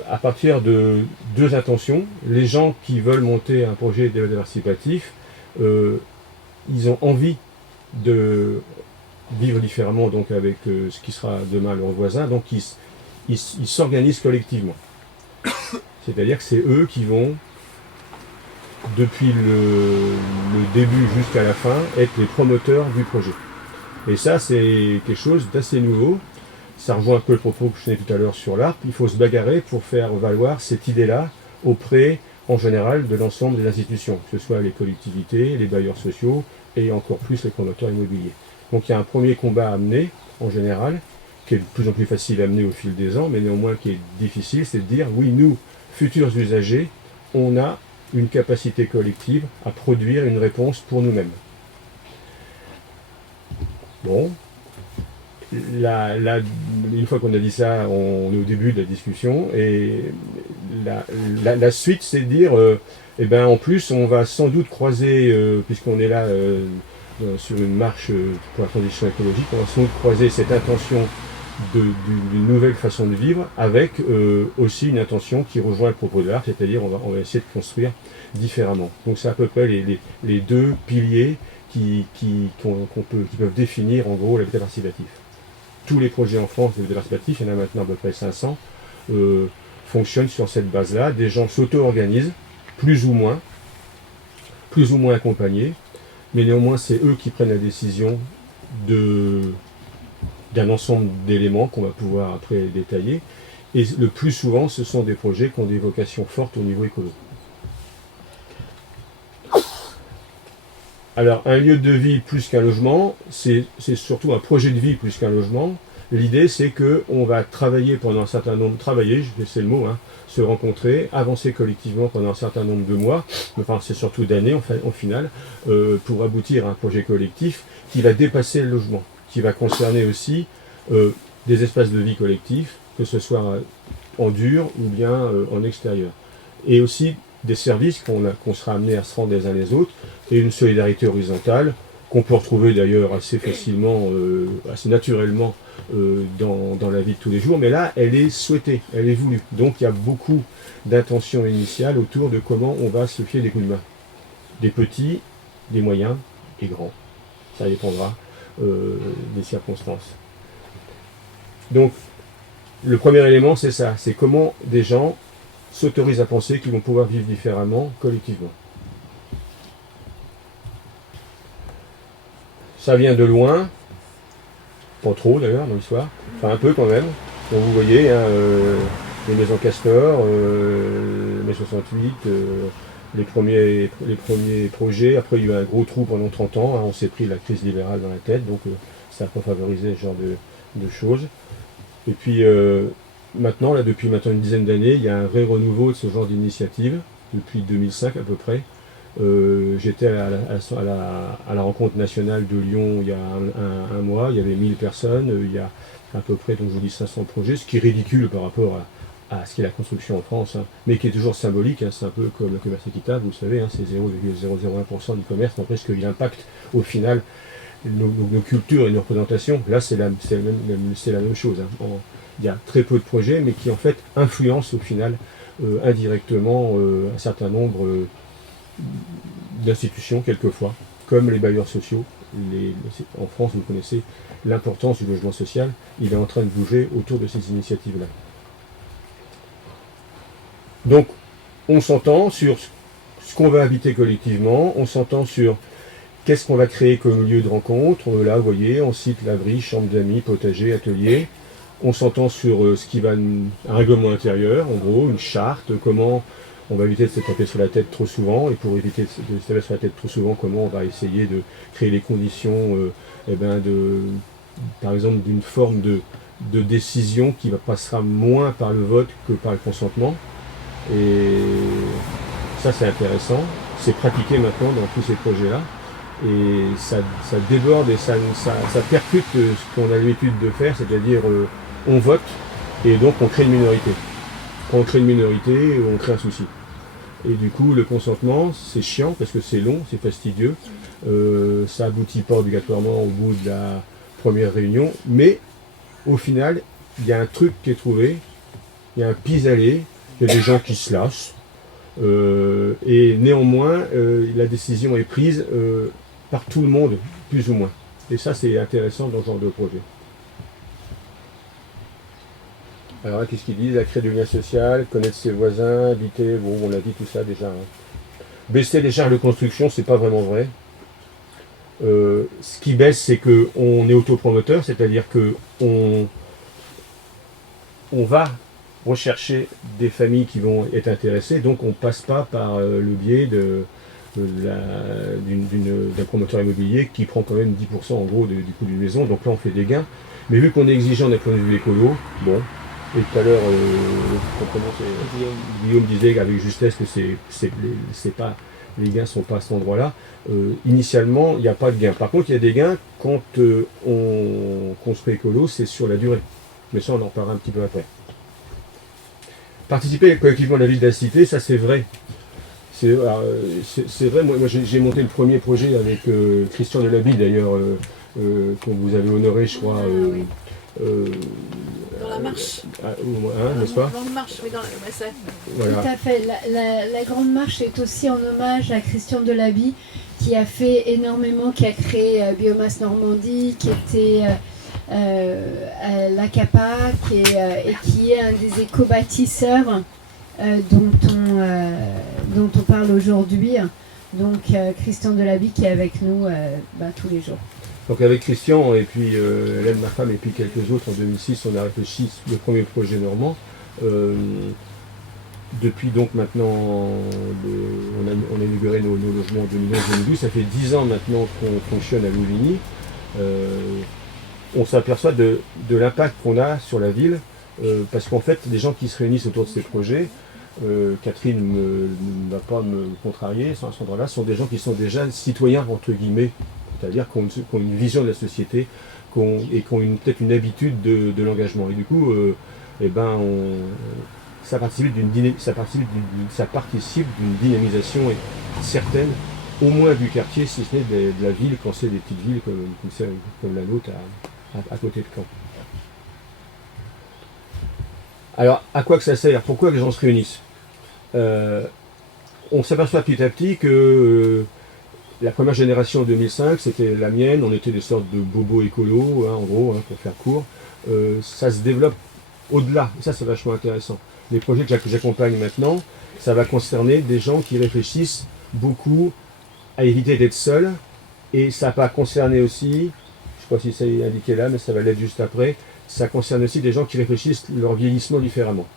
à partir de deux intentions. Les gens qui veulent monter un projet d'habitat participatif, ils ont envie de vivre différemment donc avec ce qui sera demain leurs voisins, donc ils s'organisent collectivement. C'est-à-dire que c'est eux qui vont depuis le début jusqu'à la fin, être les promoteurs du projet. Et ça, c'est quelque chose d'assez nouveau. Ça rejoint un peu le propos que je tenais tout à l'heure sur l'ARP. Il faut se bagarrer pour faire valoir cette idée-là auprès, en général, de l'ensemble des institutions, que ce soit les collectivités, les bailleurs sociaux et encore plus les promoteurs immobiliers. Donc il y a un premier combat à mener, en général, qui est de plus en plus facile à mener au fil des ans, mais néanmoins qui est difficile, c'est de dire, oui, nous, futurs usagers, on a une capacité collective à produire une réponse pour nous-mêmes. Bon, une fois qu'on a dit ça, on est au début de la discussion, et la suite, c'est de dire, eh ben, en plus, on va sans doute croiser, puisqu'on est là sur une marche pour la transition écologique, on va sans doute croiser cette intention d'une nouvelle façon de vivre, avec aussi une intention qui rejoint le propos de l'art, c'est-à-dire on va essayer de construire différemment. Donc c'est à peu près les deux piliers qui peuvent définir en gros l'habitat participatif. Tous les projets en France d'habitat participatif, il y en a maintenant à peu près 500, fonctionnent sur cette base-là. Des gens s'auto-organisent, plus ou moins accompagnés, mais néanmoins c'est eux qui prennent la décision d'un ensemble d'éléments qu'on va pouvoir après détailler. Et le plus souvent, ce sont des projets qui ont des vocations fortes au niveau écolo. Alors, un lieu de vie plus qu'un logement, c'est surtout un projet de vie plus qu'un logement. L'idée, c'est qu'on va travailler pendant un certain nombre, c'est le mot, se rencontrer, avancer collectivement pendant un certain nombre de mois, enfin c'est surtout d'années au final, pour aboutir à un projet collectif qui va dépasser le logement, qui va concerner aussi des espaces de vie collectifs, que ce soit en dur ou bien en extérieur. Et aussi des services qu'on sera amené à se rendre les uns les autres, et une solidarité horizontale qu'on peut retrouver d'ailleurs assez facilement, assez naturellement dans la vie de tous les jours, mais là, elle est souhaitée, elle est voulue. Donc il y a beaucoup d'intentions initiales autour de comment on va se fier des coups de main. Des petits, des moyens et grands. Ça dépendra des circonstances. Donc, le premier élément, c'est ça, c'est comment des gens s'autorisent à penser qu'ils vont pouvoir vivre différemment, collectivement. Ça vient de loin, pas trop d'ailleurs dans l'histoire, enfin un peu quand même. Donc vous voyez, les maisons Castor, mai 68, les premiers projets. Après il y a eu un gros trou pendant 30 ans, on s'est pris la crise libérale dans la tête, donc ça n'a pas favorisé ce genre de choses. Et puis maintenant, depuis une dizaine d'années, il y a un vrai renouveau de ce genre d'initiative, depuis 2005 à peu près. J'étais à la rencontre nationale de Lyon il y a un mois, il y avait 1000 personnes, il y a à peu près, donc je vous dis 500 projets, ce qui est ridicule par rapport à ce qu'est la construction en France, mais qui est toujours symbolique, c'est un peu comme le commerce équitable, vous savez, c'est 0,001% du commerce, mais après ce qu'il impacte au final nos cultures et nos représentations. Là c'est la même chose. Il y a très peu de projets, mais qui en fait influencent au final indirectement un certain nombre d'institutions quelquefois, comme les bailleurs sociaux. En France, vous connaissez l'importance du logement social, il est en train de bouger autour de ces initiatives-là. Donc, on s'entend sur ce qu'on va habiter collectivement, on s'entend sur qu'est-ce qu'on va créer comme lieu de rencontre. Là, vous voyez, on cite l'abri, chambre d'amis, potager, atelier. On s'entend sur un règlement intérieur, en gros, une charte, comment on va éviter de se taper sur la tête trop souvent, et pour éviter de se taper sur la tête trop souvent, comment on va essayer de créer les conditions, par exemple, d'une forme de décision qui passera moins par le vote que par le consentement. Et ça, c'est intéressant. C'est pratiqué maintenant dans tous ces projets-là. Et ça déborde et ça percute ce qu'on a l'habitude de faire, c'est-à-dire on vote et donc on crée une minorité. Quand on crée une minorité, on crée un souci. Et du coup, le consentement, c'est chiant parce que c'est long, c'est fastidieux. Ça aboutit pas obligatoirement au bout de la première réunion, mais au final, il y a un truc qui est trouvé, il y a un pis-aller, il y a des gens qui se lassent, et néanmoins, la décision est prise par tout le monde, plus ou moins. Et ça, c'est intéressant dans ce genre de projet. Alors là, qu'est-ce qu'ils disent? La créer du lien social, connaître ses voisins, habiter, bon, on a dit tout ça déjà. Baisser les charges de construction, c'est pas vraiment vrai. Ce qui baisse, c'est qu'on est autopromoteur, c'est-à-dire qu'on va rechercher des familles qui vont être intéressées, donc on ne passe pas par le biais d'un promoteur immobilier qui prend quand même 10% en gros du coût d'une maison, donc là on fait des gains. Mais vu qu'on est exigeant d'un point de vue écolo, bon, et tout à l'heure, Guillaume disait avec justesse que c'est pas, les gains ne sont pas à cet endroit-là. Initialement, il n'y a pas de gain. Par contre, il y a des gains quand on construit écolo, c'est sur la durée. Mais ça, on en parlera un petit peu après. Participer collectivement à la ville de la cité, ça c'est vrai. C'est vrai, moi j'ai monté le premier projet avec Christian Delabille d'ailleurs, qu'on vous avez honoré, je crois. Dans la marche. N'est-ce pas? Dans la marche, oui, dans la marche. Voilà. Tout à fait. La grande marche est aussi en hommage à Christian Delabille, qui a fait énormément, qui a créé Biomasse Normandie, qui était à la CAPAC et qui est un des éco-bâtisseurs dont on parle aujourd'hui. Donc Christian Delabille qui est avec nous tous les jours. Donc avec Christian et puis Hélène, ma femme, et puis quelques autres, en 2006, on a réfléchi le premier projet normand. Depuis donc maintenant, on a inauguré nos logements en 2011-2012, ça fait 10 ans maintenant qu'on fonctionne à Louvigny. On s'aperçoit de l'impact qu'on a sur la ville, parce qu'en fait, les gens qui se réunissent autour de ces projets, Catherine ne va pas me contrarier, à cet endroit-là, sont des gens qui sont déjà citoyens, entre guillemets, c'est-à-dire qui ont une vision de la société et qui ont peut-être une habitude de l'engagement. Et du coup, ça participe d'une dynamisation certaine, au moins du quartier, si ce n'est de la ville, quand c'est des petites villes comme la nôtre à côté de Caen. Alors, à quoi que ça sert? Pourquoi les gens se réunissent? On s'aperçoit petit à petit que la première génération en 2005, c'était la mienne, on était des sortes de bobos écolos, en gros, pour faire court. Ça se développe au-delà, et ça c'est vachement intéressant. Les projets que j'accompagne maintenant, ça va concerner des gens qui réfléchissent beaucoup à éviter d'être seuls, et ça va concerner aussi, je ne sais pas si c'est indiqué là, mais ça va l'être juste après, ça concerne aussi des gens qui réfléchissent leur vieillissement différemment.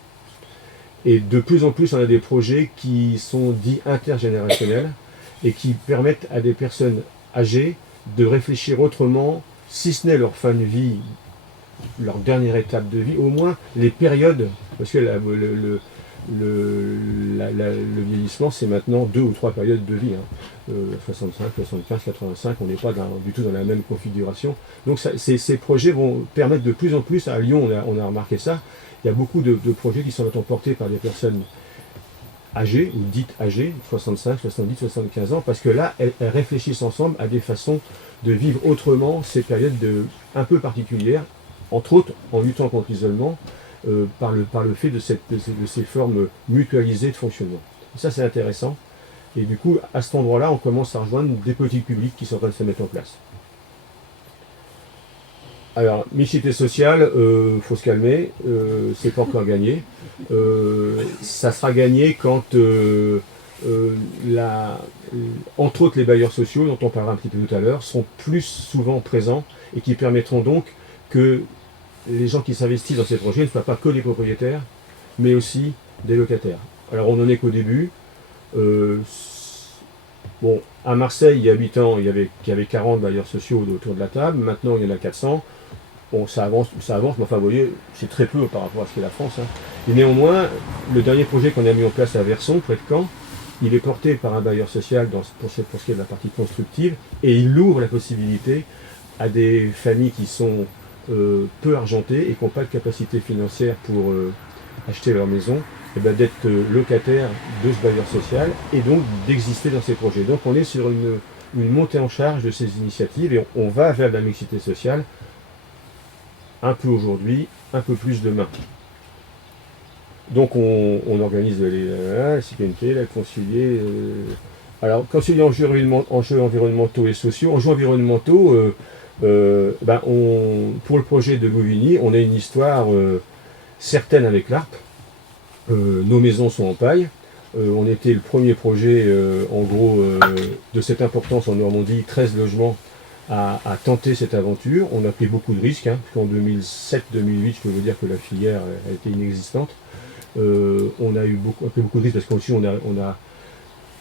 Et de plus en plus, on a des projets qui sont dits intergénérationnels et qui permettent à des personnes âgées de réfléchir autrement, si ce n'est leur fin de vie, leur dernière étape de vie, au moins les périodes, parce que le vieillissement, c'est maintenant 2 ou 3 périodes de vie. 65, 75, 85, on n'est pas du tout dans la même configuration. Donc ces projets vont permettre de plus en plus, à Lyon on a remarqué ça, il y a beaucoup de projets qui sont maintenant portés par des personnes âgées, ou dites âgées, 65, 70, 75 ans, parce que là, elles réfléchissent ensemble à des façons de vivre autrement ces périodes un peu particulières, entre autres en luttant contre l'isolement, par le fait de ces formes mutualisées de fonctionnement. Et ça, c'est intéressant. Et du coup, à cet endroit-là, on commence à rejoindre des politiques publiques qui sont en train de se mettre en place. Alors, mixité sociale, faut se calmer, c'est pas encore gagné. Ça sera gagné quand, entre autres, les bailleurs sociaux, dont on parlera un petit peu tout à l'heure, sont plus souvent présents et qui permettront donc que les gens qui s'investissent dans ces projets ne soient pas que des propriétaires, mais aussi des locataires. Alors, on n'en est qu'au début. À Marseille, il y a 8 ans, il y avait 40 bailleurs sociaux autour de la table. Maintenant, il y en a 400. Bon, ça avance, mais enfin, vous voyez, c'est très peu par rapport à ce qu'est la France. Et néanmoins, le dernier projet qu'on a mis en place à Verson, près de Caen, il est porté par un bailleur social pour ce qui est de la partie constructive, et il ouvre la possibilité à des familles qui sont peu argentées et qui n'ont pas de capacité financière pour acheter leur maison, d'être locataires de ce bailleur social et donc d'exister dans ces projets. Donc on est sur une montée en charge de ces initiatives et on va vers la mixité sociale, un peu aujourd'hui, un peu plus demain. Donc on organise la citoyenneté, la concilier. Alors concilier enjeux environnementaux et sociaux. Enjeux environnementaux, pour le projet de Louvigny, on a une histoire certaine avec l'ARP. Nos maisons sont en paille. On était le premier projet, en gros, de cette importance en Normandie, 13 logements, à tenter cette aventure. On a pris beaucoup de risques, puisqu'en 2007-2008, je peux vous dire que la filière a été inexistante. On a pris beaucoup de risques parce qu'aussi on a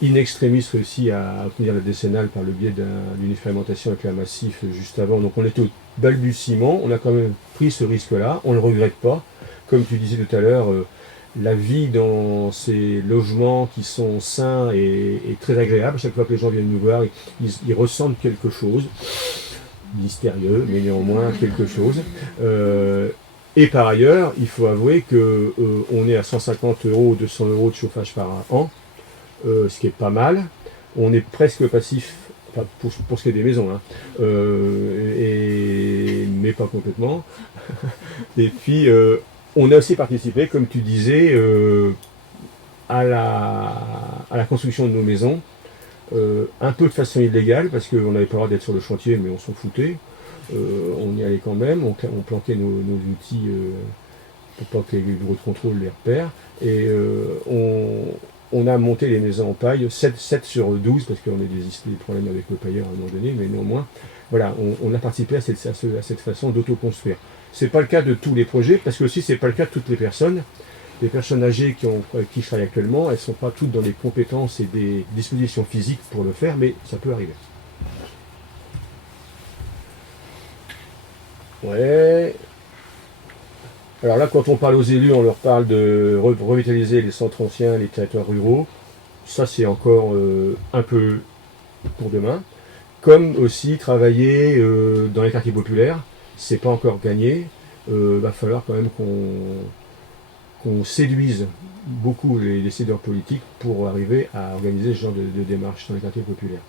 in extremis réussi à obtenir la décennale par le biais d'une expérimentation avec la Massif juste avant. Donc on était au balbutiement, on a quand même pris ce risque-là, on ne le regrette pas. Comme tu disais tout à l'heure, la vie dans ces logements qui sont sains est très agréable. Chaque fois que les gens viennent nous voir, ils ressentent quelque chose, mystérieux, mais néanmoins quelque chose. Et par ailleurs, il faut avouer qu'on est à 150 €, 200 € de chauffage par an, ce qui est pas mal. On est presque passif, enfin, pour ce qui est des maisons, mais pas complètement. Et puis, on a aussi participé, comme tu disais, à la construction de nos maisons, un peu de façon illégale, parce qu'on n'avait pas le droit d'être sur le chantier, mais on s'en foutait. On y allait quand même, on planquait nos outils pour pas que les bureaux de contrôle les repèrent. Et on a monté les maisons en paille, 7 sur 12, parce qu'on a des problèmes avec le pailleur à un moment donné, mais néanmoins, voilà, on a participé à cette façon d'autoconstruire. C'est pas le cas de tous les projets, parce que aussi c'est pas le cas de toutes les personnes. Les personnes âgées avec qui je travaille actuellement, elles sont pas toutes dans les compétences et des dispositions physiques pour le faire, mais ça peut arriver. Ouais. Alors là, quand on parle aux élus, on leur parle de revitaliser les centres anciens, les territoires ruraux. Ça, c'est encore un peu pour demain. Comme aussi travailler dans les quartiers populaires. C'est pas encore gagné. Va falloir quand même qu'on séduise beaucoup les décideurs politiques pour arriver à organiser ce genre de démarche dans les quartiers populaires.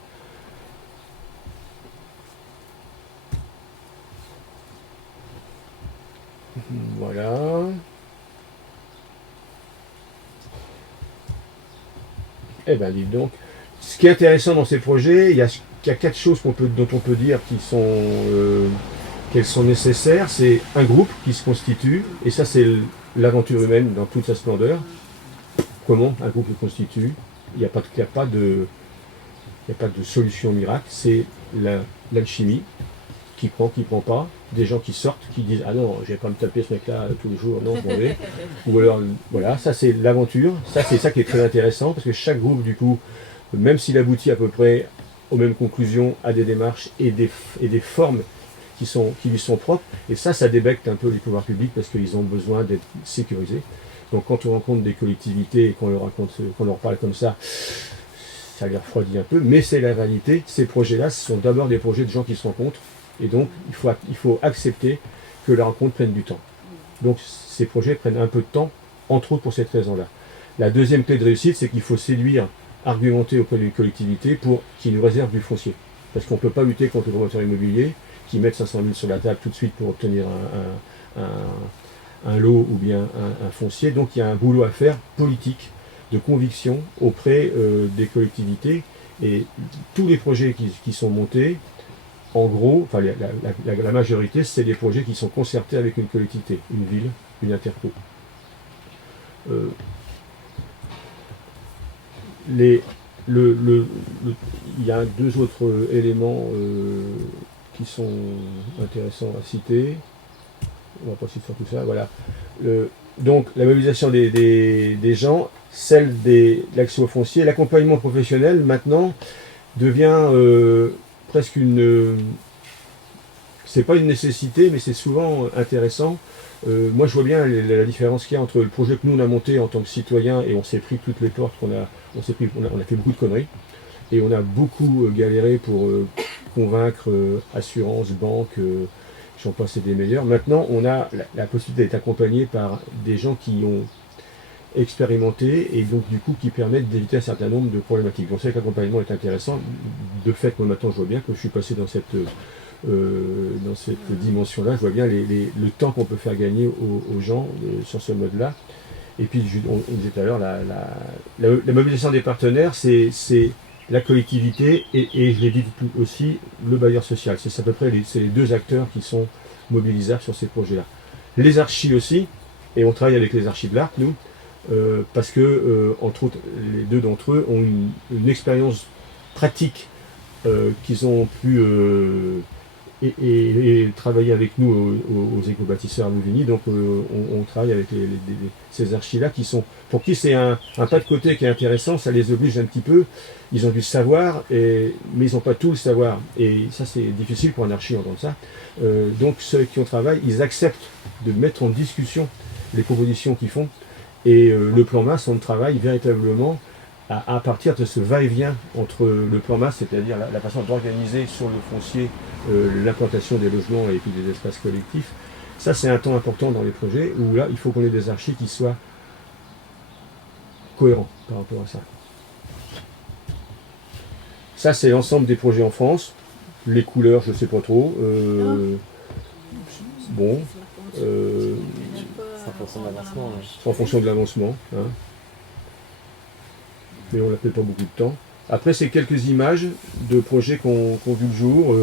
Voilà. Eh bien, dites donc. Ce qui est intéressant dans ces projets, il y a 4 choses dont on peut dire qu'elles sont nécessaires. C'est un groupe qui se constitue, et ça c'est l'aventure humaine dans toute sa splendeur. Comment un groupe se constitue? Il n'y a pas de solution miracle, c'est l'alchimie. Qui prend pas, des gens qui sortent, qui disent ah non, je vais pas me taper ce mec-là tous les jours, non, je m'en vais. Ou alors, voilà, ça c'est l'aventure, ça c'est ça qui est très intéressant, parce que chaque groupe, du coup, même s'il aboutit à peu près aux mêmes conclusions, a des démarches et des formes qui lui sont propres, et ça débecte un peu les pouvoirs publics, parce qu'ils ont besoin d'être sécurisés. Donc quand on rencontre des collectivités et qu'on leur parle comme ça les refroidit un peu, mais c'est la réalité. Ces projets-là, ce sont d'abord des projets de gens qui se rencontrent, et donc il faut accepter que la rencontre prenne du temps. Donc ces projets prennent un peu de temps, entre autres pour cette raison-là. La deuxième clé de réussite, c'est qu'il faut séduire, argumenter auprès d'une collectivité pour qu'ils nous réservent du foncier. Parce qu'on ne peut pas lutter contre les promoteurs immobiliers qui mettent 500 000 sur la table tout de suite pour obtenir un lot ou bien un foncier. Donc il y a un boulot à faire politique, de conviction auprès des collectivités, et tous les projets qui sont montés, en gros, enfin la majorité, c'est des projets qui sont concertés avec une collectivité, une ville, une interco. Il y a 2 autres éléments qui sont intéressants à citer. On va pas citer sur tout ça. Voilà. Donc la mobilisation des gens, celle de l'accès au foncier, l'accompagnement professionnel maintenant devient presque c'est pas une nécessité, mais c'est souvent intéressant. Moi je vois bien la différence qu'il y a entre le projet que nous on a monté en tant que citoyen, et on s'est pris toutes les portes, on a fait beaucoup de conneries, et on a beaucoup galéré pour convaincre assurance, banque, j'en passe, c'est des meilleurs. Maintenant on a la possibilité d'être accompagné par des gens qui ont expérimenté, et donc du coup qui permettent d'éviter un certain nombre de problématiques. Donc c'est vrai que l'accompagnement est intéressant. De fait, moi maintenant je vois bien que je suis passé dans cette dimension-là, je vois bien le temps qu'on peut faire gagner aux gens sur ce mode-là. Et puis on disait tout à l'heure, la mobilisation des partenaires, c'est la collectivité et je l'ai dit aussi, le bailleur social. C'est à peu près les 2 acteurs qui sont mobilisables sur ces projets-là. Les archis aussi, et on travaille avec les archis de l'Arc, nous. parce que, entre autres, les deux d'entre eux ont une expérience pratique qu'ils ont pu et travailler avec nous aux éco-bâtisseurs à Louvigny. Donc on travaille avec ces archis-là qui sont, pour qui c'est un pas de côté qui est intéressant, ça les oblige un petit peu, ils ont du savoir, mais ils n'ont pas tout le savoir. Et ça c'est difficile pour un archi d'entendre ça. Donc ceux qui ont travaillé, ils acceptent de mettre en discussion les propositions qu'ils font. Et le plan masse, on travaille véritablement à partir de ce va-et-vient entre le plan masse, c'est-à-dire la façon d'organiser sur le foncier l'implantation des logements et puis des espaces collectifs. Ça, c'est un temps important dans les projets où là, il faut qu'on ait des archis qui soient cohérents par rapport à ça. Ça, c'est l'ensemble des projets en France. Les couleurs, je ne sais pas trop. Bon. C'est en fonction de l'avancement. C'est en fonction de l'avancement. Hein. Mais on n'a fait pas beaucoup de temps. Après, c'est quelques images de projets qui ont vu le jour.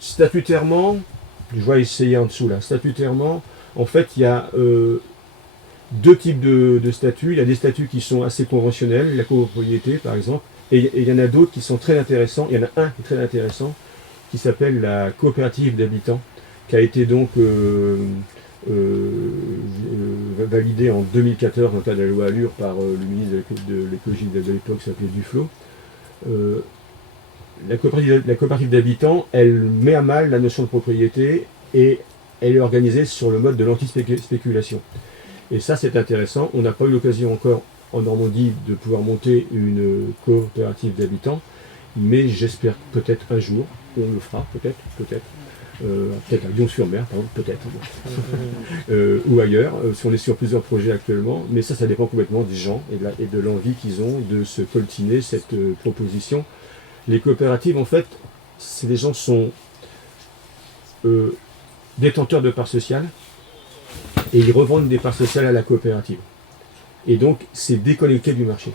Statutairement, je vais essayer en dessous là. Statutairement, en fait, il y a deux types de statuts. Il y a des statuts qui sont assez conventionnels, la copropriété par exemple, et il y en a d'autres qui sont très intéressants. Il y en a un qui est très intéressant, qui s'appelle la coopérative d'habitants, qui a été donc validé en 2014 dans le cadre de la loi Allure par le ministre de l'écologie de l'époque, qui s'appelait Duflot. La coopérative d'habitants, elle met à mal la notion de propriété et elle est organisée sur le mode de l'anti-spéculation. Et ça, c'est intéressant. On n'a pas eu l'occasion encore en Normandie de pouvoir monter une coopérative d'habitants, mais j'espère peut-être un jour, on le fera, peut-être. Peut-être à Lyon-sur-Mer, peut-être, ou ailleurs, si on est sur plusieurs projets actuellement, mais ça dépend complètement des gens et de l'envie qu'ils ont de se coltiner cette proposition. Les coopératives, en fait, les gens sont détenteurs de parts sociales et ils revendent des parts sociales à la coopérative. Et donc, c'est déconnecté du marché.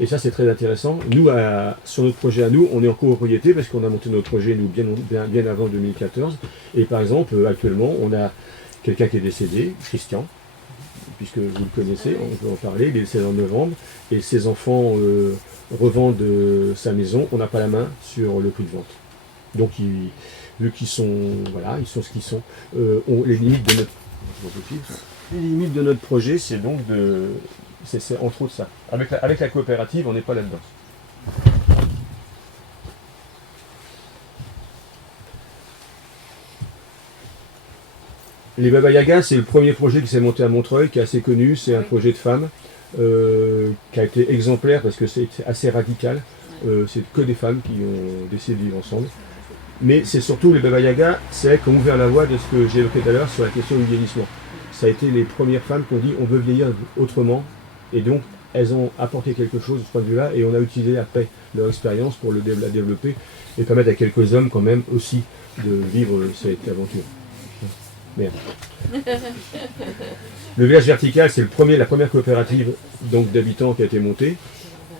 Et ça, c'est très intéressant. Nous, sur notre projet à nous, on est en copropriété parce qu'on a monté notre projet nous bien avant 2014. Et par exemple, actuellement, on a quelqu'un qui est décédé, Christian, puisque vous le connaissez, on peut en parler, il est décédé en novembre, et ses enfants revendent sa maison, on n'a pas la main sur le prix de vente. Donc, vu qu'ils sont, voilà, ils sont ce qu'ils sont, les limites de notre projet, c'est donc c'est entre autres ça. Avec la coopérative, on n'est pas là-dedans. Les Baba Yaga, c'est le premier projet qui s'est monté à Montreuil, qui est assez connu. C'est un projet de femmes qui a été exemplaire parce que c'est assez radical. C'est que des femmes qui ont décidé de vivre ensemble. Mais c'est surtout les Baba Yaga, c'est elles qui ont ouvert la voie de ce que j'ai évoqué tout à l'heure sur la question du vieillissement. Ça a été les premières femmes qui ont dit on veut vieillir autrement. Et donc, elles ont apporté quelque chose de ce point de vue-là, et on a utilisé après leur expérience pour la développer, et permettre à quelques hommes quand même aussi de vivre cette aventure. Merde. Le village vertical, c'est la première coopérative d'habitants qui a été montée,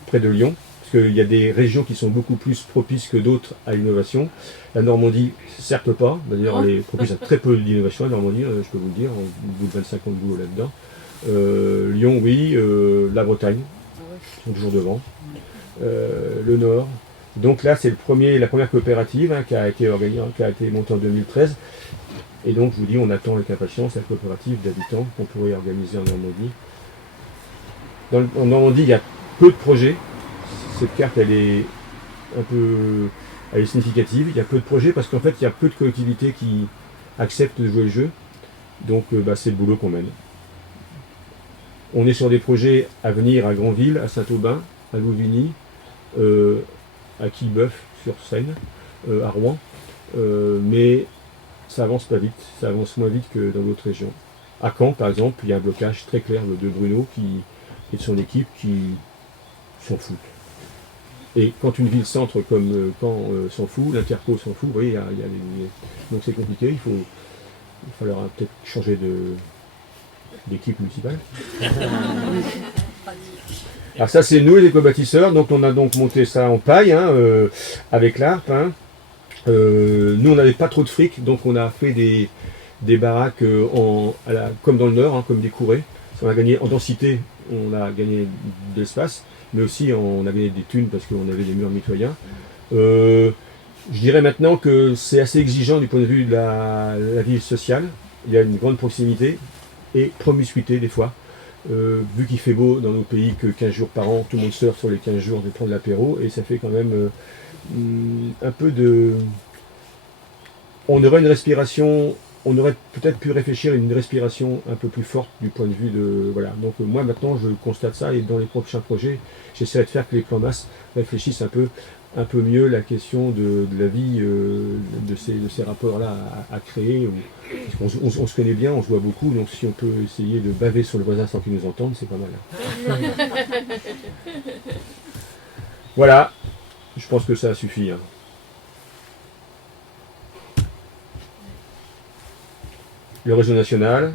près de Lyon, parce qu'il y a des régions qui sont beaucoup plus propices que d'autres à l'innovation. La Normandie, certes pas, d'ailleurs elle est propice à très peu d'innovation, la Normandie, je peux vous le dire, au bout de 25 ans de boulot là-dedans. Lyon, oui, la Bretagne, ils sont toujours devant, le Nord. Donc là, c'est la première coopérative qui a été montée en 2013. Et donc, je vous dis, on attend avec impatience la coopérative d'habitants qu'on pourrait organiser en Normandie. En Normandie, il y a peu de projets. Cette carte, elle est significative. Il y a peu de projets parce qu'en fait, il y a peu de collectivités qui acceptent de jouer le jeu. Donc, c'est le boulot qu'on mène. On est sur des projets à venir à Granville, à Saint-Aubin, à Louvigny, à Quillebeuf-sur-Seine, à Rouen. Mais ça avance pas vite, ça avance moins vite que dans d'autres régions. À Caen, par exemple, il y a un blocage très clair de Bruno et de son équipe qui s'en foutent. Et quand une ville-centre comme Caen s'en fout, l'Interco s'en fout, vous voyez, donc c'est compliqué, il falloir peut-être changer d'équipe municipale. Alors ça c'est nous les éco-bâtisseurs, donc on a donc monté ça en paille, avec l'ARP, Nous, on n'avait pas trop de fric, donc on a fait des baraques comme dans le Nord, hein, comme des courets. On a gagné en densité, on a gagné de l'espace, mais aussi on a gagné des thunes parce qu'on avait des murs mitoyens. Je dirais maintenant que c'est assez exigeant du point de vue de la vie sociale. Il y a une grande proximité et promiscuité des fois. Vu qu'il fait beau dans nos pays que 15 jours par an, tout le monde sort sur les 15 jours de prendre l'apéro et ça fait quand même un peu de... On aurait une respiration, on aurait peut-être pu réfléchir à une respiration un peu plus forte du point de vue de... Voilà. Donc moi maintenant je constate ça et dans les prochains projets, j'essaierai de faire que les plans masse réfléchissent un peu mieux la question de la vie, de ces rapports-là à créer. On se connaît bien, on se voit beaucoup, donc si on peut essayer de baver sur le voisin sans qu'il nous entende, c'est pas mal. Voilà, je pense que ça suffit. Hein. Le réseau national.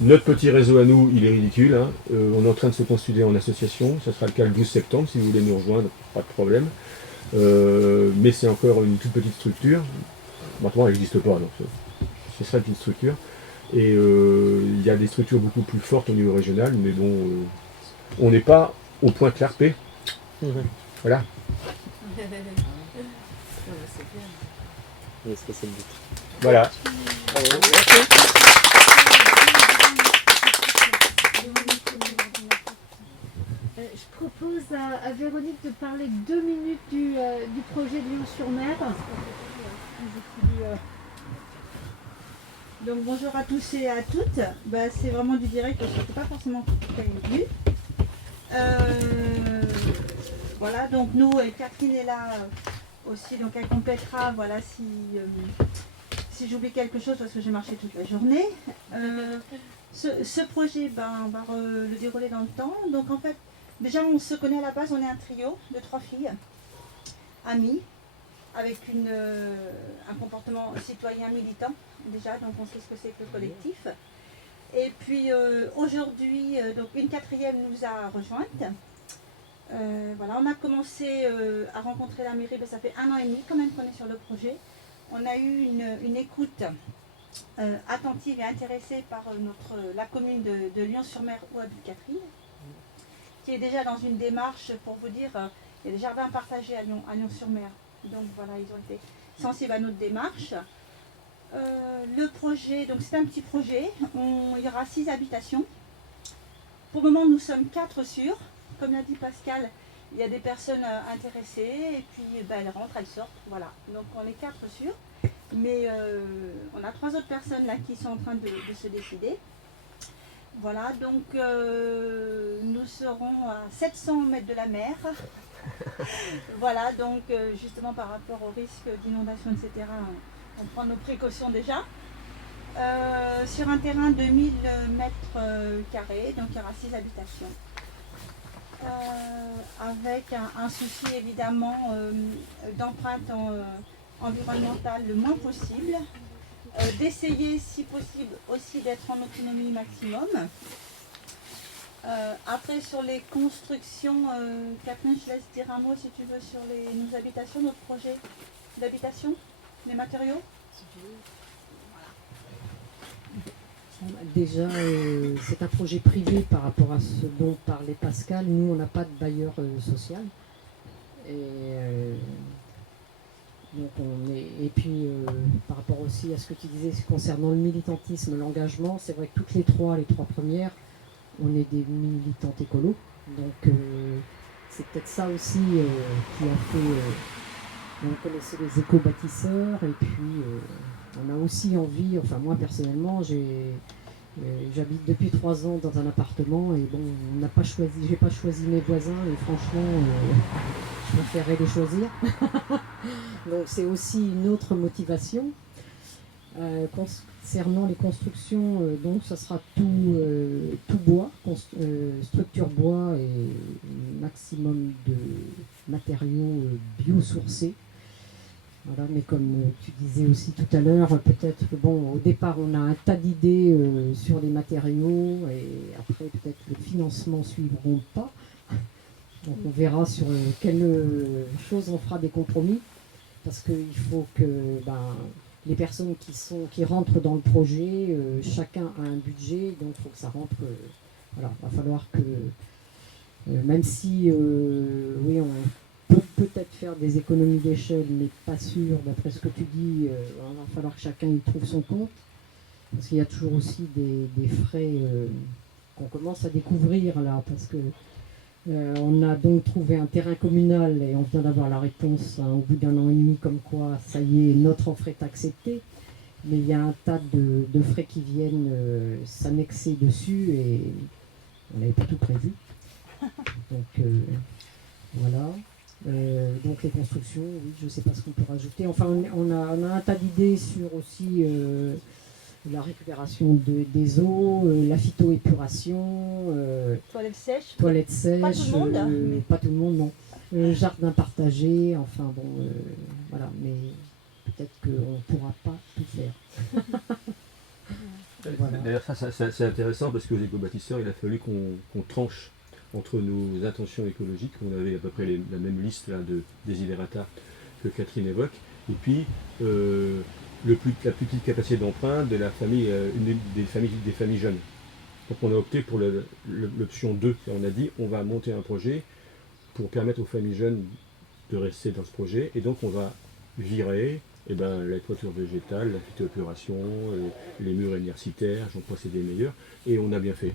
Notre petit réseau à nous, il est ridicule. Hein. On est en train de se constituer en association. Ça sera le cas le 12 septembre, si vous voulez nous rejoindre, pas de problème. Mais c'est encore une toute petite structure. Maintenant, elle n'existe pas, donc ce sera une petite structure. Et il y a des structures beaucoup plus fortes au niveau régional, mais bon, on n'est pas au point Clarpé. Voilà. Voilà. Je propose à Véronique de parler 2 minutes du projet de Lyon-sur-Mer. Donc bonjour à tous et à toutes. C'est vraiment du direct parce que je n'étais pas forcément prévue. Voilà, donc nous, Catherine est là aussi, donc elle complétera, voilà, si j'oublie quelque chose parce que j'ai marché toute la journée. Ce projet, on va le dérouler dans le temps. Donc en fait, déjà on se connaît à la base, on est un trio de 3 filles, amies, avec un comportement citoyen militant déjà, donc on sait ce que c'est que le collectif. Et puis aujourd'hui, donc une 4e nous a rejointes. Voilà, on a commencé à rencontrer la mairie, ça fait 1 an et demi quand même qu'on est sur le projet. On a eu une écoute attentive et intéressée par la commune de Lyon-sur-Mer ou Abus-Catherine, qui est déjà dans une démarche, pour vous dire, il y a des jardins partagés à Lyon-sur-Mer. Donc voilà, ils ont été sensibles à notre démarche. Le projet, donc c'est un petit projet, il y aura 6 habitations. Pour le moment, nous sommes 4 sûrs. Comme l'a dit Pascal, il y a des personnes intéressées et puis elles rentrent, elles sortent, voilà. Donc on est 4 sûrs, mais on a 3 autres personnes là qui sont en train de se décider. Voilà, donc nous serons à 700 mètres de la mer. Voilà, donc justement par rapport au risque d'inondation, etc., on prend nos précautions déjà. Sur un terrain de 1000 mètres carrés, donc il y aura 6 habitations. Avec un souci évidemment d'empreinte environnementale le moins possible, d'essayer si possible aussi d'être en autonomie maximum. Après sur les constructions, Catherine, je laisse dire un mot si tu veux sur nos habitations, notre projet d'habitation, les matériaux. Déjà, c'est un projet privé par rapport à ce dont parlait Pascal. Nous, on n'a pas de bailleur social. Et puis, par rapport aussi à ce que tu disais concernant le militantisme, l'engagement, c'est vrai que toutes les trois premières, on est des militantes écolos. Donc, c'est peut-être ça aussi qui a fait... on connaissait les éco-bâtisseurs et puis... on a aussi envie, enfin moi personnellement, j'habite depuis 3 ans dans un appartement et bon, j'ai pas choisi mes voisins et franchement, je préférerais les choisir. Donc c'est aussi une autre motivation. Concernant les constructions, donc ça sera tout bois, structure bois et maximum de matériaux biosourcés. Voilà, mais comme tu disais aussi tout à l'heure, peut-être que au départ on a un tas d'idées sur les matériaux et après peut-être le financement ne suivront pas. Donc on verra sur quelle chose on fera des compromis. parce qu'il faut que les personnes qui rentrent dans le projet, chacun a un budget, donc il faut que ça rentre. Voilà, il va falloir que, même si oui, on peut peut-être faire des économies d'échelle, mais pas sûr, d'après ce que tu dis, il va falloir que chacun y trouve son compte, parce qu'il y a toujours aussi des frais qu'on commence à découvrir là, parce que on a donc trouvé un terrain communal et on vient d'avoir la réponse au bout d'1 an et demi comme quoi ça y est, notre offre est acceptée, mais il y a un tas de frais qui viennent s'annexer dessus et on n'avait pas tout prévu. Donc voilà. Donc les constructions, oui, je ne sais pas ce qu'on peut rajouter. Enfin, on a un tas d'idées sur aussi la récupération des eaux, la phytoépuration, Toilettes sèches. Pas tout le monde. pas tout le monde, non. Jardin partagé, enfin bon, voilà, mais peut-être qu'on ne pourra pas tout faire. Voilà. D'ailleurs, ça c'est intéressant parce qu'aux éco-bâtisseurs, il a fallu qu'on tranche entre nos intentions écologiques. On avait à peu près la même liste là, de desiderata que Catherine évoque, et puis la plus petite capacité d'emprunt de la famille, des familles jeunes. Donc on a opté pour l'option 2. On a dit on va monter un projet pour permettre aux familles jeunes de rester dans ce projet, et donc on va virer la toiture végétale, la phytoépuration, les murs universitaires, j'en passe des meilleurs, et on a bien fait.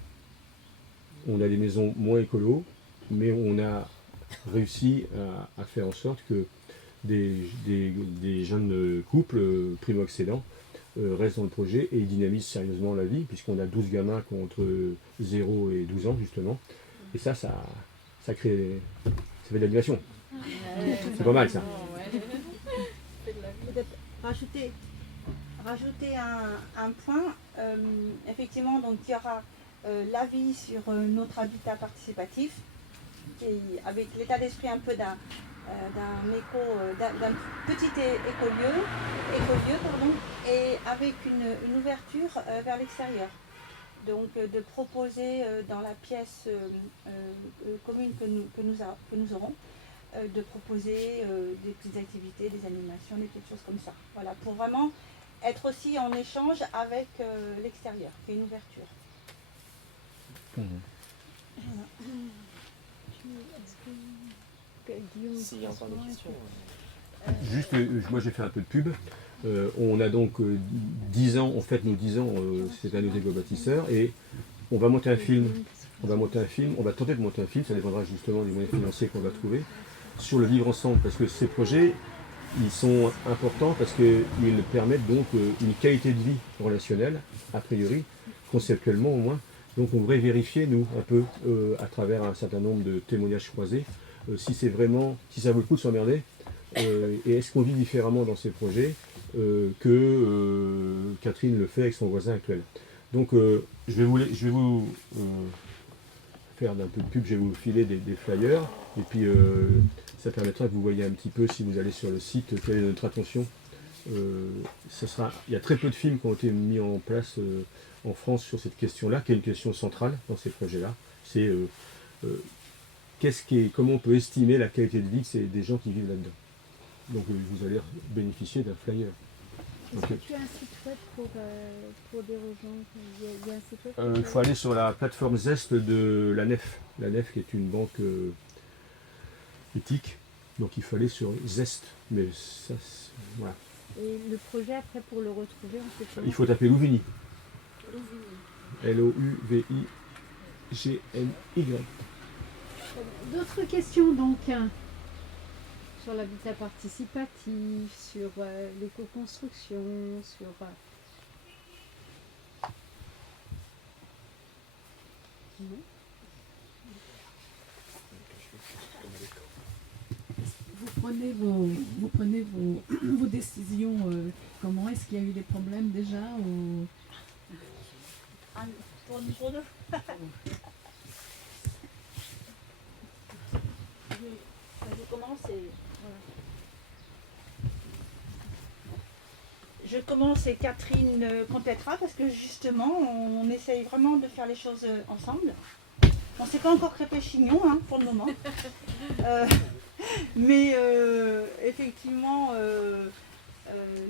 On a des maisons moins écolo, mais on a réussi à faire en sorte que des jeunes couples primo-accédants restent dans le projet et dynamisent sérieusement la vie, puisqu'on a 12 gamins qui ont entre 0 et 12 ans justement, et ça crée, ça fait de l'animation. C'est pas mal ça. Peut-être rajouter un point. Effectivement, donc il y aura l'avis sur notre habitat participatif, avec l'état d'esprit un peu d'un petit écolieu, et avec une ouverture vers l'extérieur. Donc de proposer dans la pièce commune que nous aurons, de proposer des petites activités, des animations, des petites choses comme ça. Voilà, pour vraiment être aussi en échange avec l'extérieur, qui est une ouverture. S'il y a encore des questions. Juste, moi j'ai fait un peu de pub. On a donc 10 ans, on fête nos 10 ans cette année aux éco-bâtisseurs, et on va monter un film. On va tenter de monter un film, ça dépendra justement des moyens financiers qu'on va trouver, sur le vivre ensemble, parce que ces projets, ils sont importants parce qu'ils permettent donc une qualité de vie relationnelle, a priori, conceptuellement au moins. Donc on voudrait vérifier, nous, un peu, à travers un certain nombre de témoignages croisés, si ça vaut le coup de s'emmerder, et est-ce qu'on vit différemment dans ces projets que Catherine le fait avec son voisin actuel. Donc je vais vous faire un peu de pub, je vais vous filer des flyers, et puis ça permettra que vous voyez un petit peu, si vous allez sur le site, quelle est notre attention. Il y a très peu de films qui ont été mis en place en France sur cette question-là, qui est une question centrale dans ces projets-là. C'est comment on peut estimer la qualité de vie des gens qui vivent là-dedans. Donc vous allez bénéficier d'un flyer. Est-ce que tu as un site web pour dire aux gens qu'il y a un site web? Il faut aller sur la plateforme Zest de la Nef. La Nef qui est une banque éthique. Donc il faut aller sur Zest. Mais ça, voilà. Et le projet après pour le retrouver, on sait comment? Il faut taper Louvigny. Louvigny. D'autres questions donc sur l'habitat participatif, sur l'éco-construction, sur... Vous prenez vos décisions, comment est-ce qu'il y a eu des problèmes déjà ou... Pour nous. Je commence et Catherine complétera, parce que justement on essaye vraiment de faire les choses ensemble. On ne s'est pas encore crêpé chignon pour le moment. Mais effectivement,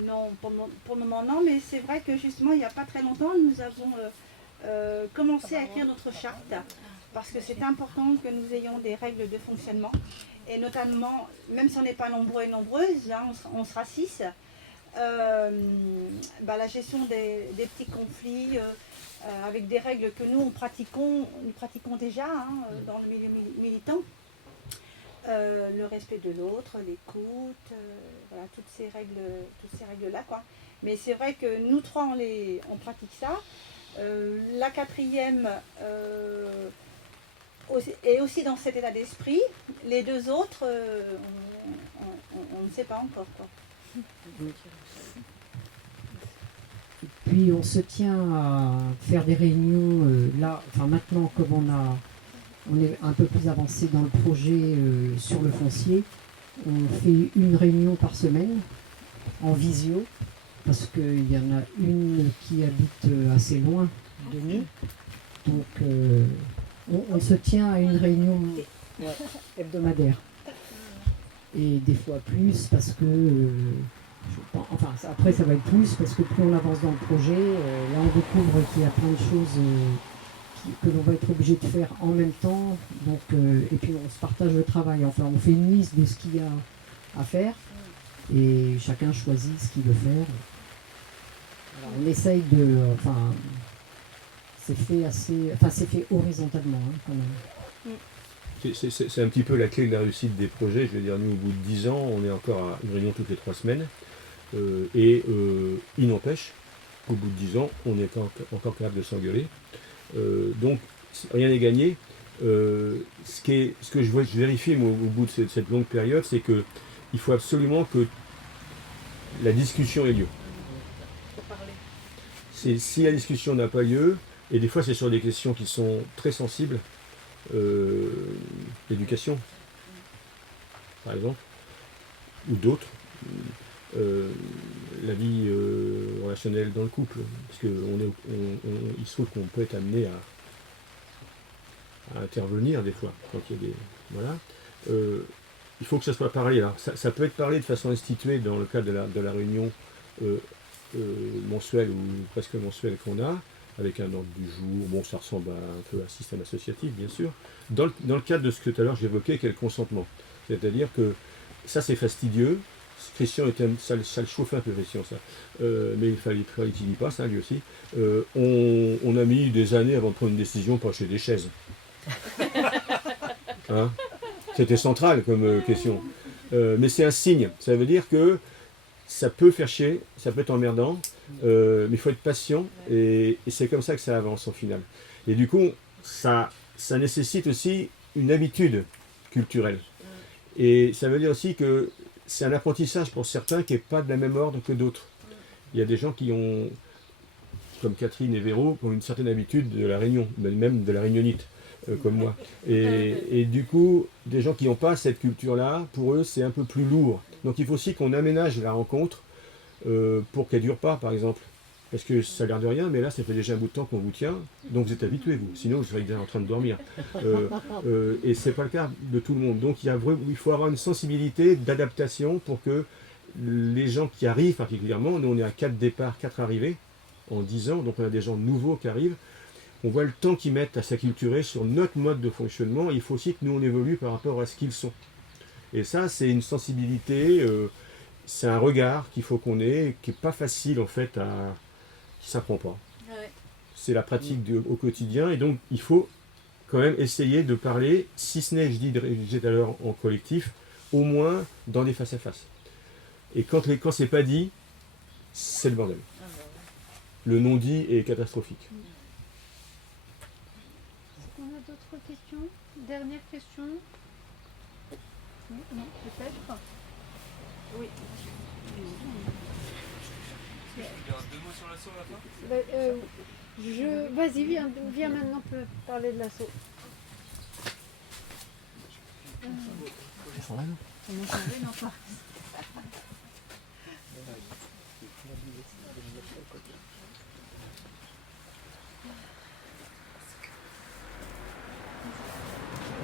non, pour le moment non, mais c'est vrai que justement, il n'y a pas très longtemps, nous avons commencé à écrire notre charte, parce que c'est important que nous ayons des règles de fonctionnement, et notamment, même si on n'est pas nombreux et nombreuses, hein, on sera 6, la gestion des petits conflits, avec des règles que nous pratiquons déjà hein, dans le milieu militant. Le respect de l'autre, l'écoute, voilà, toutes ces règles-là, quoi. Mais c'est vrai que nous trois, on pratique ça. La quatrième est aussi dans cet état d'esprit. Les deux autres, on ne sait pas encore, quoi. Puis on se tient à faire des réunions maintenant comme on est un peu plus avancé dans le projet sur le foncier, on fait une réunion par semaine en visio, parce qu'il y en a une qui habite assez loin de nous. Donc on se tient à une réunion hebdomadaire. Et des fois plus, parce que après ça va être plus, parce que plus on avance dans le projet, là on découvre qu'il y a plein de choses que l'on va être obligé de faire en même temps, donc, et puis on se partage le travail, enfin on fait une liste de ce qu'il y a à faire, et chacun choisit ce qu'il veut faire. Alors, on essaye c'est fait horizontalement hein, quand même. C'est un petit peu la clé de la réussite des projets. Je veux dire, nous, au bout de 10 ans, on est encore à une réunion toutes les 3 semaines. Il n'empêche qu'au bout de 10 ans, on est encore capable de s'engueuler. Donc, rien n'est gagné. Ce que je vérifie moi, au bout de cette longue période, c'est qu'il faut absolument que la discussion ait lieu. Si la discussion n'a pas lieu, et des fois c'est sur des questions qui sont très sensibles, l'éducation, par exemple, ou d'autres, la vie relationnelle dans le couple, parce qu'il se trouve qu'on peut être amené à intervenir des fois, quand il y a des... Voilà. Il faut que ça soit parlé. Alors, ça peut être parlé de façon instituée dans le cadre de la réunion mensuelle ou presque mensuelle qu'on a, avec un ordre du jour. Bon, ça ressemble un peu à un système associatif, bien sûr. Dans le cadre de ce que tout à l'heure j'évoquais, qui est le consentement. C'est-à-dire que ça, c'est fastidieux. Christian ça le chauffait un peu, Christian, ça. Mais il fallait qu'il y passe, hein, lui aussi. On a mis des années avant de prendre une décision pour acheter des chaises. Hein, c'était central comme question. Mais c'est un signe. Ça veut dire que ça peut faire chier, ça peut être emmerdant, mais il faut être patient, et c'est comme ça que ça avance au final. Et du coup, ça nécessite aussi une habitude culturelle. Et ça veut dire aussi que c'est un apprentissage pour certains qui n'est pas de la même ordre que d'autres. Il y a des gens qui ont, comme Catherine et Véro, qui ont une certaine habitude de la réunion, même de la réunionnite, comme moi. Et du coup, des gens qui n'ont pas cette culture-là, pour eux, c'est un peu plus lourd. Donc il faut aussi qu'on aménage la rencontre pour qu'elle ne dure pas, par exemple. Parce que ça a l'air de rien, mais là, ça fait déjà un bout de temps qu'on vous tient, donc vous êtes habitués, vous. Sinon, vous seriez déjà en train de dormir. Et ce n'est pas le cas de tout le monde. Donc il faut avoir une sensibilité d'adaptation pour que les gens qui arrivent particulièrement, nous on est à 4 départs, 4 arrivées en 10 ans, donc on a des gens nouveaux qui arrivent, on voit le temps qu'ils mettent à s'acculturer sur notre mode de fonctionnement. Il faut aussi que nous on évolue par rapport à ce qu'ils sont. Et ça, c'est une sensibilité, c'est un regard qu'il faut qu'on ait, qui n'est pas facile en fait qui ne s'apprend pas. Ouais. C'est la pratique au quotidien, et donc il faut quand même essayer de parler, si ce n'est, je disais tout à l'heure, en collectif, au moins dans des face-à-face. Et quand c'est pas dit, c'est le bordel. Le non-dit est catastrophique. Est-ce qu'on a d'autres questions? Dernière question? Non, peut-être. Oui. Tu veux dire 2 mots sur l'assaut à la fin? Vas-y, viens maintenant parler de l'assaut. Comment ça va, non pas.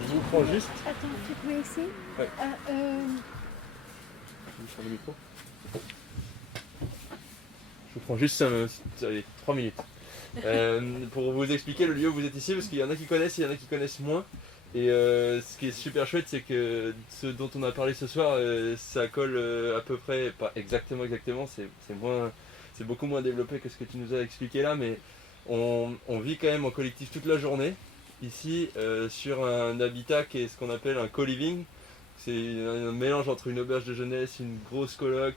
Je vous prends juste. Attends, faites-moi essayer. Ouais. Sur le micro. Je vous prends juste 3 minutes. Pour vous expliquer le lieu où vous êtes ici, parce qu'il y en a qui connaissent et il y en a qui connaissent moins. Et ce qui est super chouette, c'est que ce dont on a parlé ce soir, ça colle à peu près, pas exactement, c'est beaucoup moins développé que ce que tu nous as expliqué là, mais on vit quand même en collectif toute la journée, ici, sur un habitat qui est ce qu'on appelle un co-living. C'est un mélange entre une auberge de jeunesse, une grosse coloc,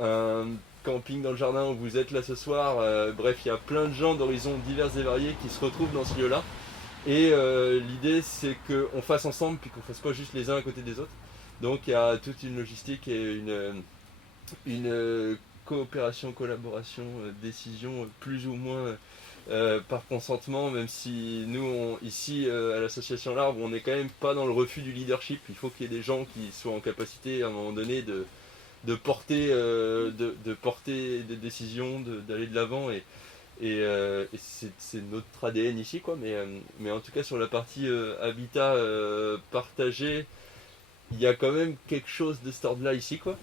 un camping dans le jardin où vous êtes là ce soir. Bref, il y a plein de gens d'horizons divers et variés qui se retrouvent dans ce lieu-là. Et l'idée, c'est qu'on fasse ensemble, puis qu'on ne fasse pas juste les uns à côté des autres. Donc il y a toute une logistique et une coopération, collaboration, décision plus ou moins par consentement, même si nous, ici à l'association L'Arbre, on n'est quand même pas dans le refus du leadership. Il faut qu'il y ait des gens qui soient en capacité à un moment donné de porter des décisions, d'aller de l'avant. Et c'est notre ADN ici, quoi. Mais en tout cas, sur la partie habitat partagé, il y a quand même quelque chose de cet ordre-là ici, quoi.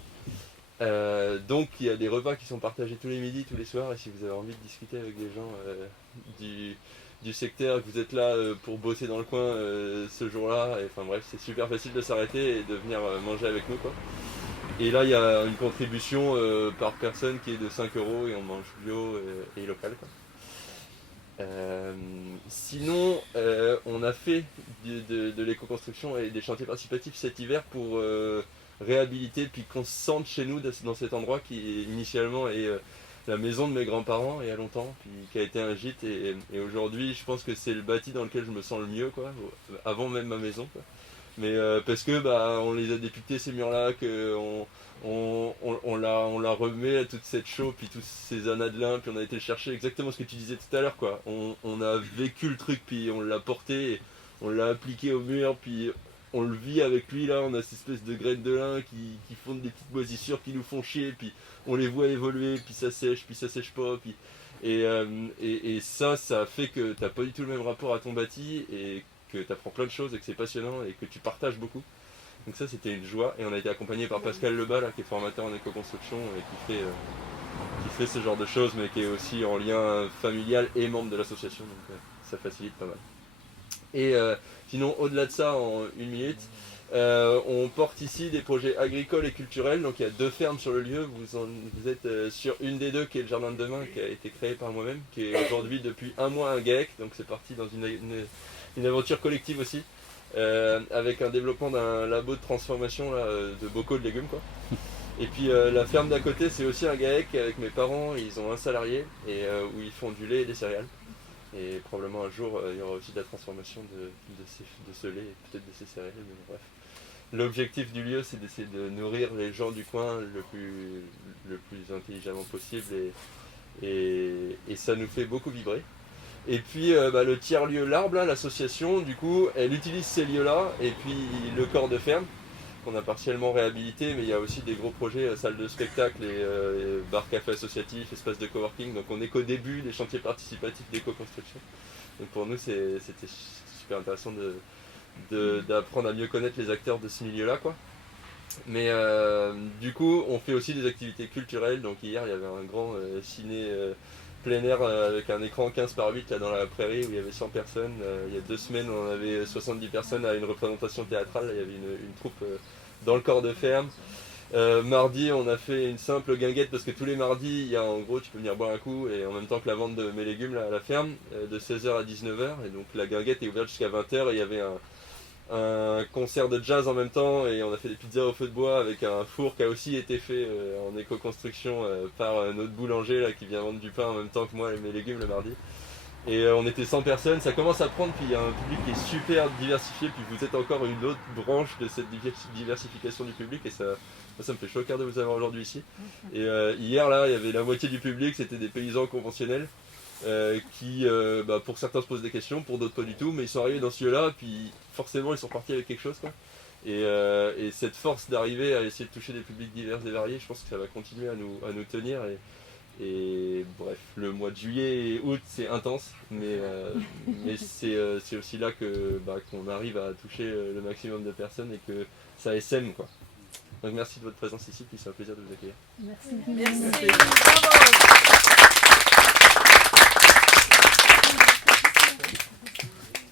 Donc il y a des repas qui sont partagés tous les midis, tous les soirs, et si vous avez envie de discuter avec des gens du secteur, que vous êtes là pour bosser dans le coin ce jour-là, enfin bref, c'est super facile de s'arrêter et de venir manger avec nous, quoi. Et là il y a une contribution par personne qui est de 5 € et on mange bio et local, quoi. Sinon, on a fait de l'éco-construction et des chantiers participatifs cet hiver pour réhabiliter puis qu'on se sente chez nous dans cet endroit qui initialement est la maison de mes grands-parents il y a longtemps, puis qui a été un gîte et aujourd'hui je pense que c'est le bâti dans lequel je me sens le mieux, quoi, avant même ma maison, quoi. Mais parce que on les a dépiquetés ces murs-là, on la remet toute cette chaux, puis tous ces anas de lin, puis on a été chercher exactement ce que tu disais tout à l'heure, quoi. On a vécu le truc, puis on l'a porté, on l'a appliqué au mur, puis on le vit avec lui là, on a cette espèce de graines de lin qui font des petites moisissures qui nous font chier, puis on les voit évoluer, puis ça sèche pas, puis et ça fait que t'as pas du tout le même rapport à ton bâti et que tu apprends plein de choses et que c'est passionnant et que tu partages beaucoup. Donc ça c'était une joie et on a été accompagné par Pascal Lebas là, qui est formateur en éco-construction et qui fait ce genre de choses mais qui est aussi en lien familial et membre de l'association, donc ça facilite pas mal. Et sinon au-delà de ça, en une minute, on porte ici des projets agricoles et culturels, donc il y a 2 fermes sur le lieu, vous êtes sur une des 2 qui est le Jardin de Demain qui a été créé par moi-même, qui est aujourd'hui depuis 1 mois un GAEC, donc c'est parti dans une aventure collective aussi, avec un développement d'un labo de transformation là, de bocaux de légumes, quoi. Et puis la ferme d'à côté c'est aussi un GAEC avec mes parents, ils ont un salarié et où ils font du lait et des céréales. Et probablement un jour il y aura aussi de la transformation de ce lait et peut-être de ces céréales, mais bref. L'objectif du lieu c'est d'essayer de nourrir les gens du coin le plus intelligemment possible et ça nous fait beaucoup vibrer. Et puis le tiers-lieu L'Arbre, là, l'association, du coup, elle utilise ces lieux-là, et puis le corps de ferme, qu'on a partiellement réhabilité, mais il y a aussi des gros projets, salles de spectacle et bar-café associatif, espace de coworking, donc on n'est qu'au début des chantiers participatifs d'éco-construction. Donc pour nous, c'était super intéressant d'apprendre à mieux connaître les acteurs de ce milieu-là, quoi. Mais du coup, on fait aussi des activités culturelles, donc hier, il y avait un grand ciné plein air avec un écran 15x8 là dans la prairie où il y avait 100 personnes. Il y a 2 semaines on avait 70 personnes à une représentation théâtrale, là, il y avait une troupe dans le corps de ferme. Mardi on a fait une simple guinguette parce que tous les mardis il y a en gros tu peux venir boire un coup et en même temps que la vente de mes légumes là, à la ferme de 16h à 19h et donc la guinguette est ouverte jusqu'à 20h et il y avait un concert de jazz en même temps et on a fait des pizzas au feu de bois avec un four qui a aussi été fait en éco-construction par notre boulanger là, qui vient vendre du pain en même temps que moi et mes légumes le mardi. Et on était 100 personnes, ça commence à prendre, puis il y a un public qui est super diversifié, puis vous êtes encore une autre branche de cette diversification du public et ça me fait chaud au cœur de vous avoir aujourd'hui ici. Et hier là il y avait la moitié du public, c'était des paysans conventionnels. Qui pour certains se posent des questions, pour d'autres pas du tout, mais ils sont arrivés dans ce lieu-là, puis forcément ils sont partis avec quelque chose, quoi. Et cette force d'arriver à essayer de toucher des publics divers et variés, je pense que ça va continuer à nous tenir Et bref, le mois de juillet et août c'est intense, mais c'est aussi là qu'on arrive à toucher le maximum de personnes et que ça essaime quoi. Donc merci de votre présence ici, puis c'est un plaisir de vous accueillir. Merci. Merci. Bravo.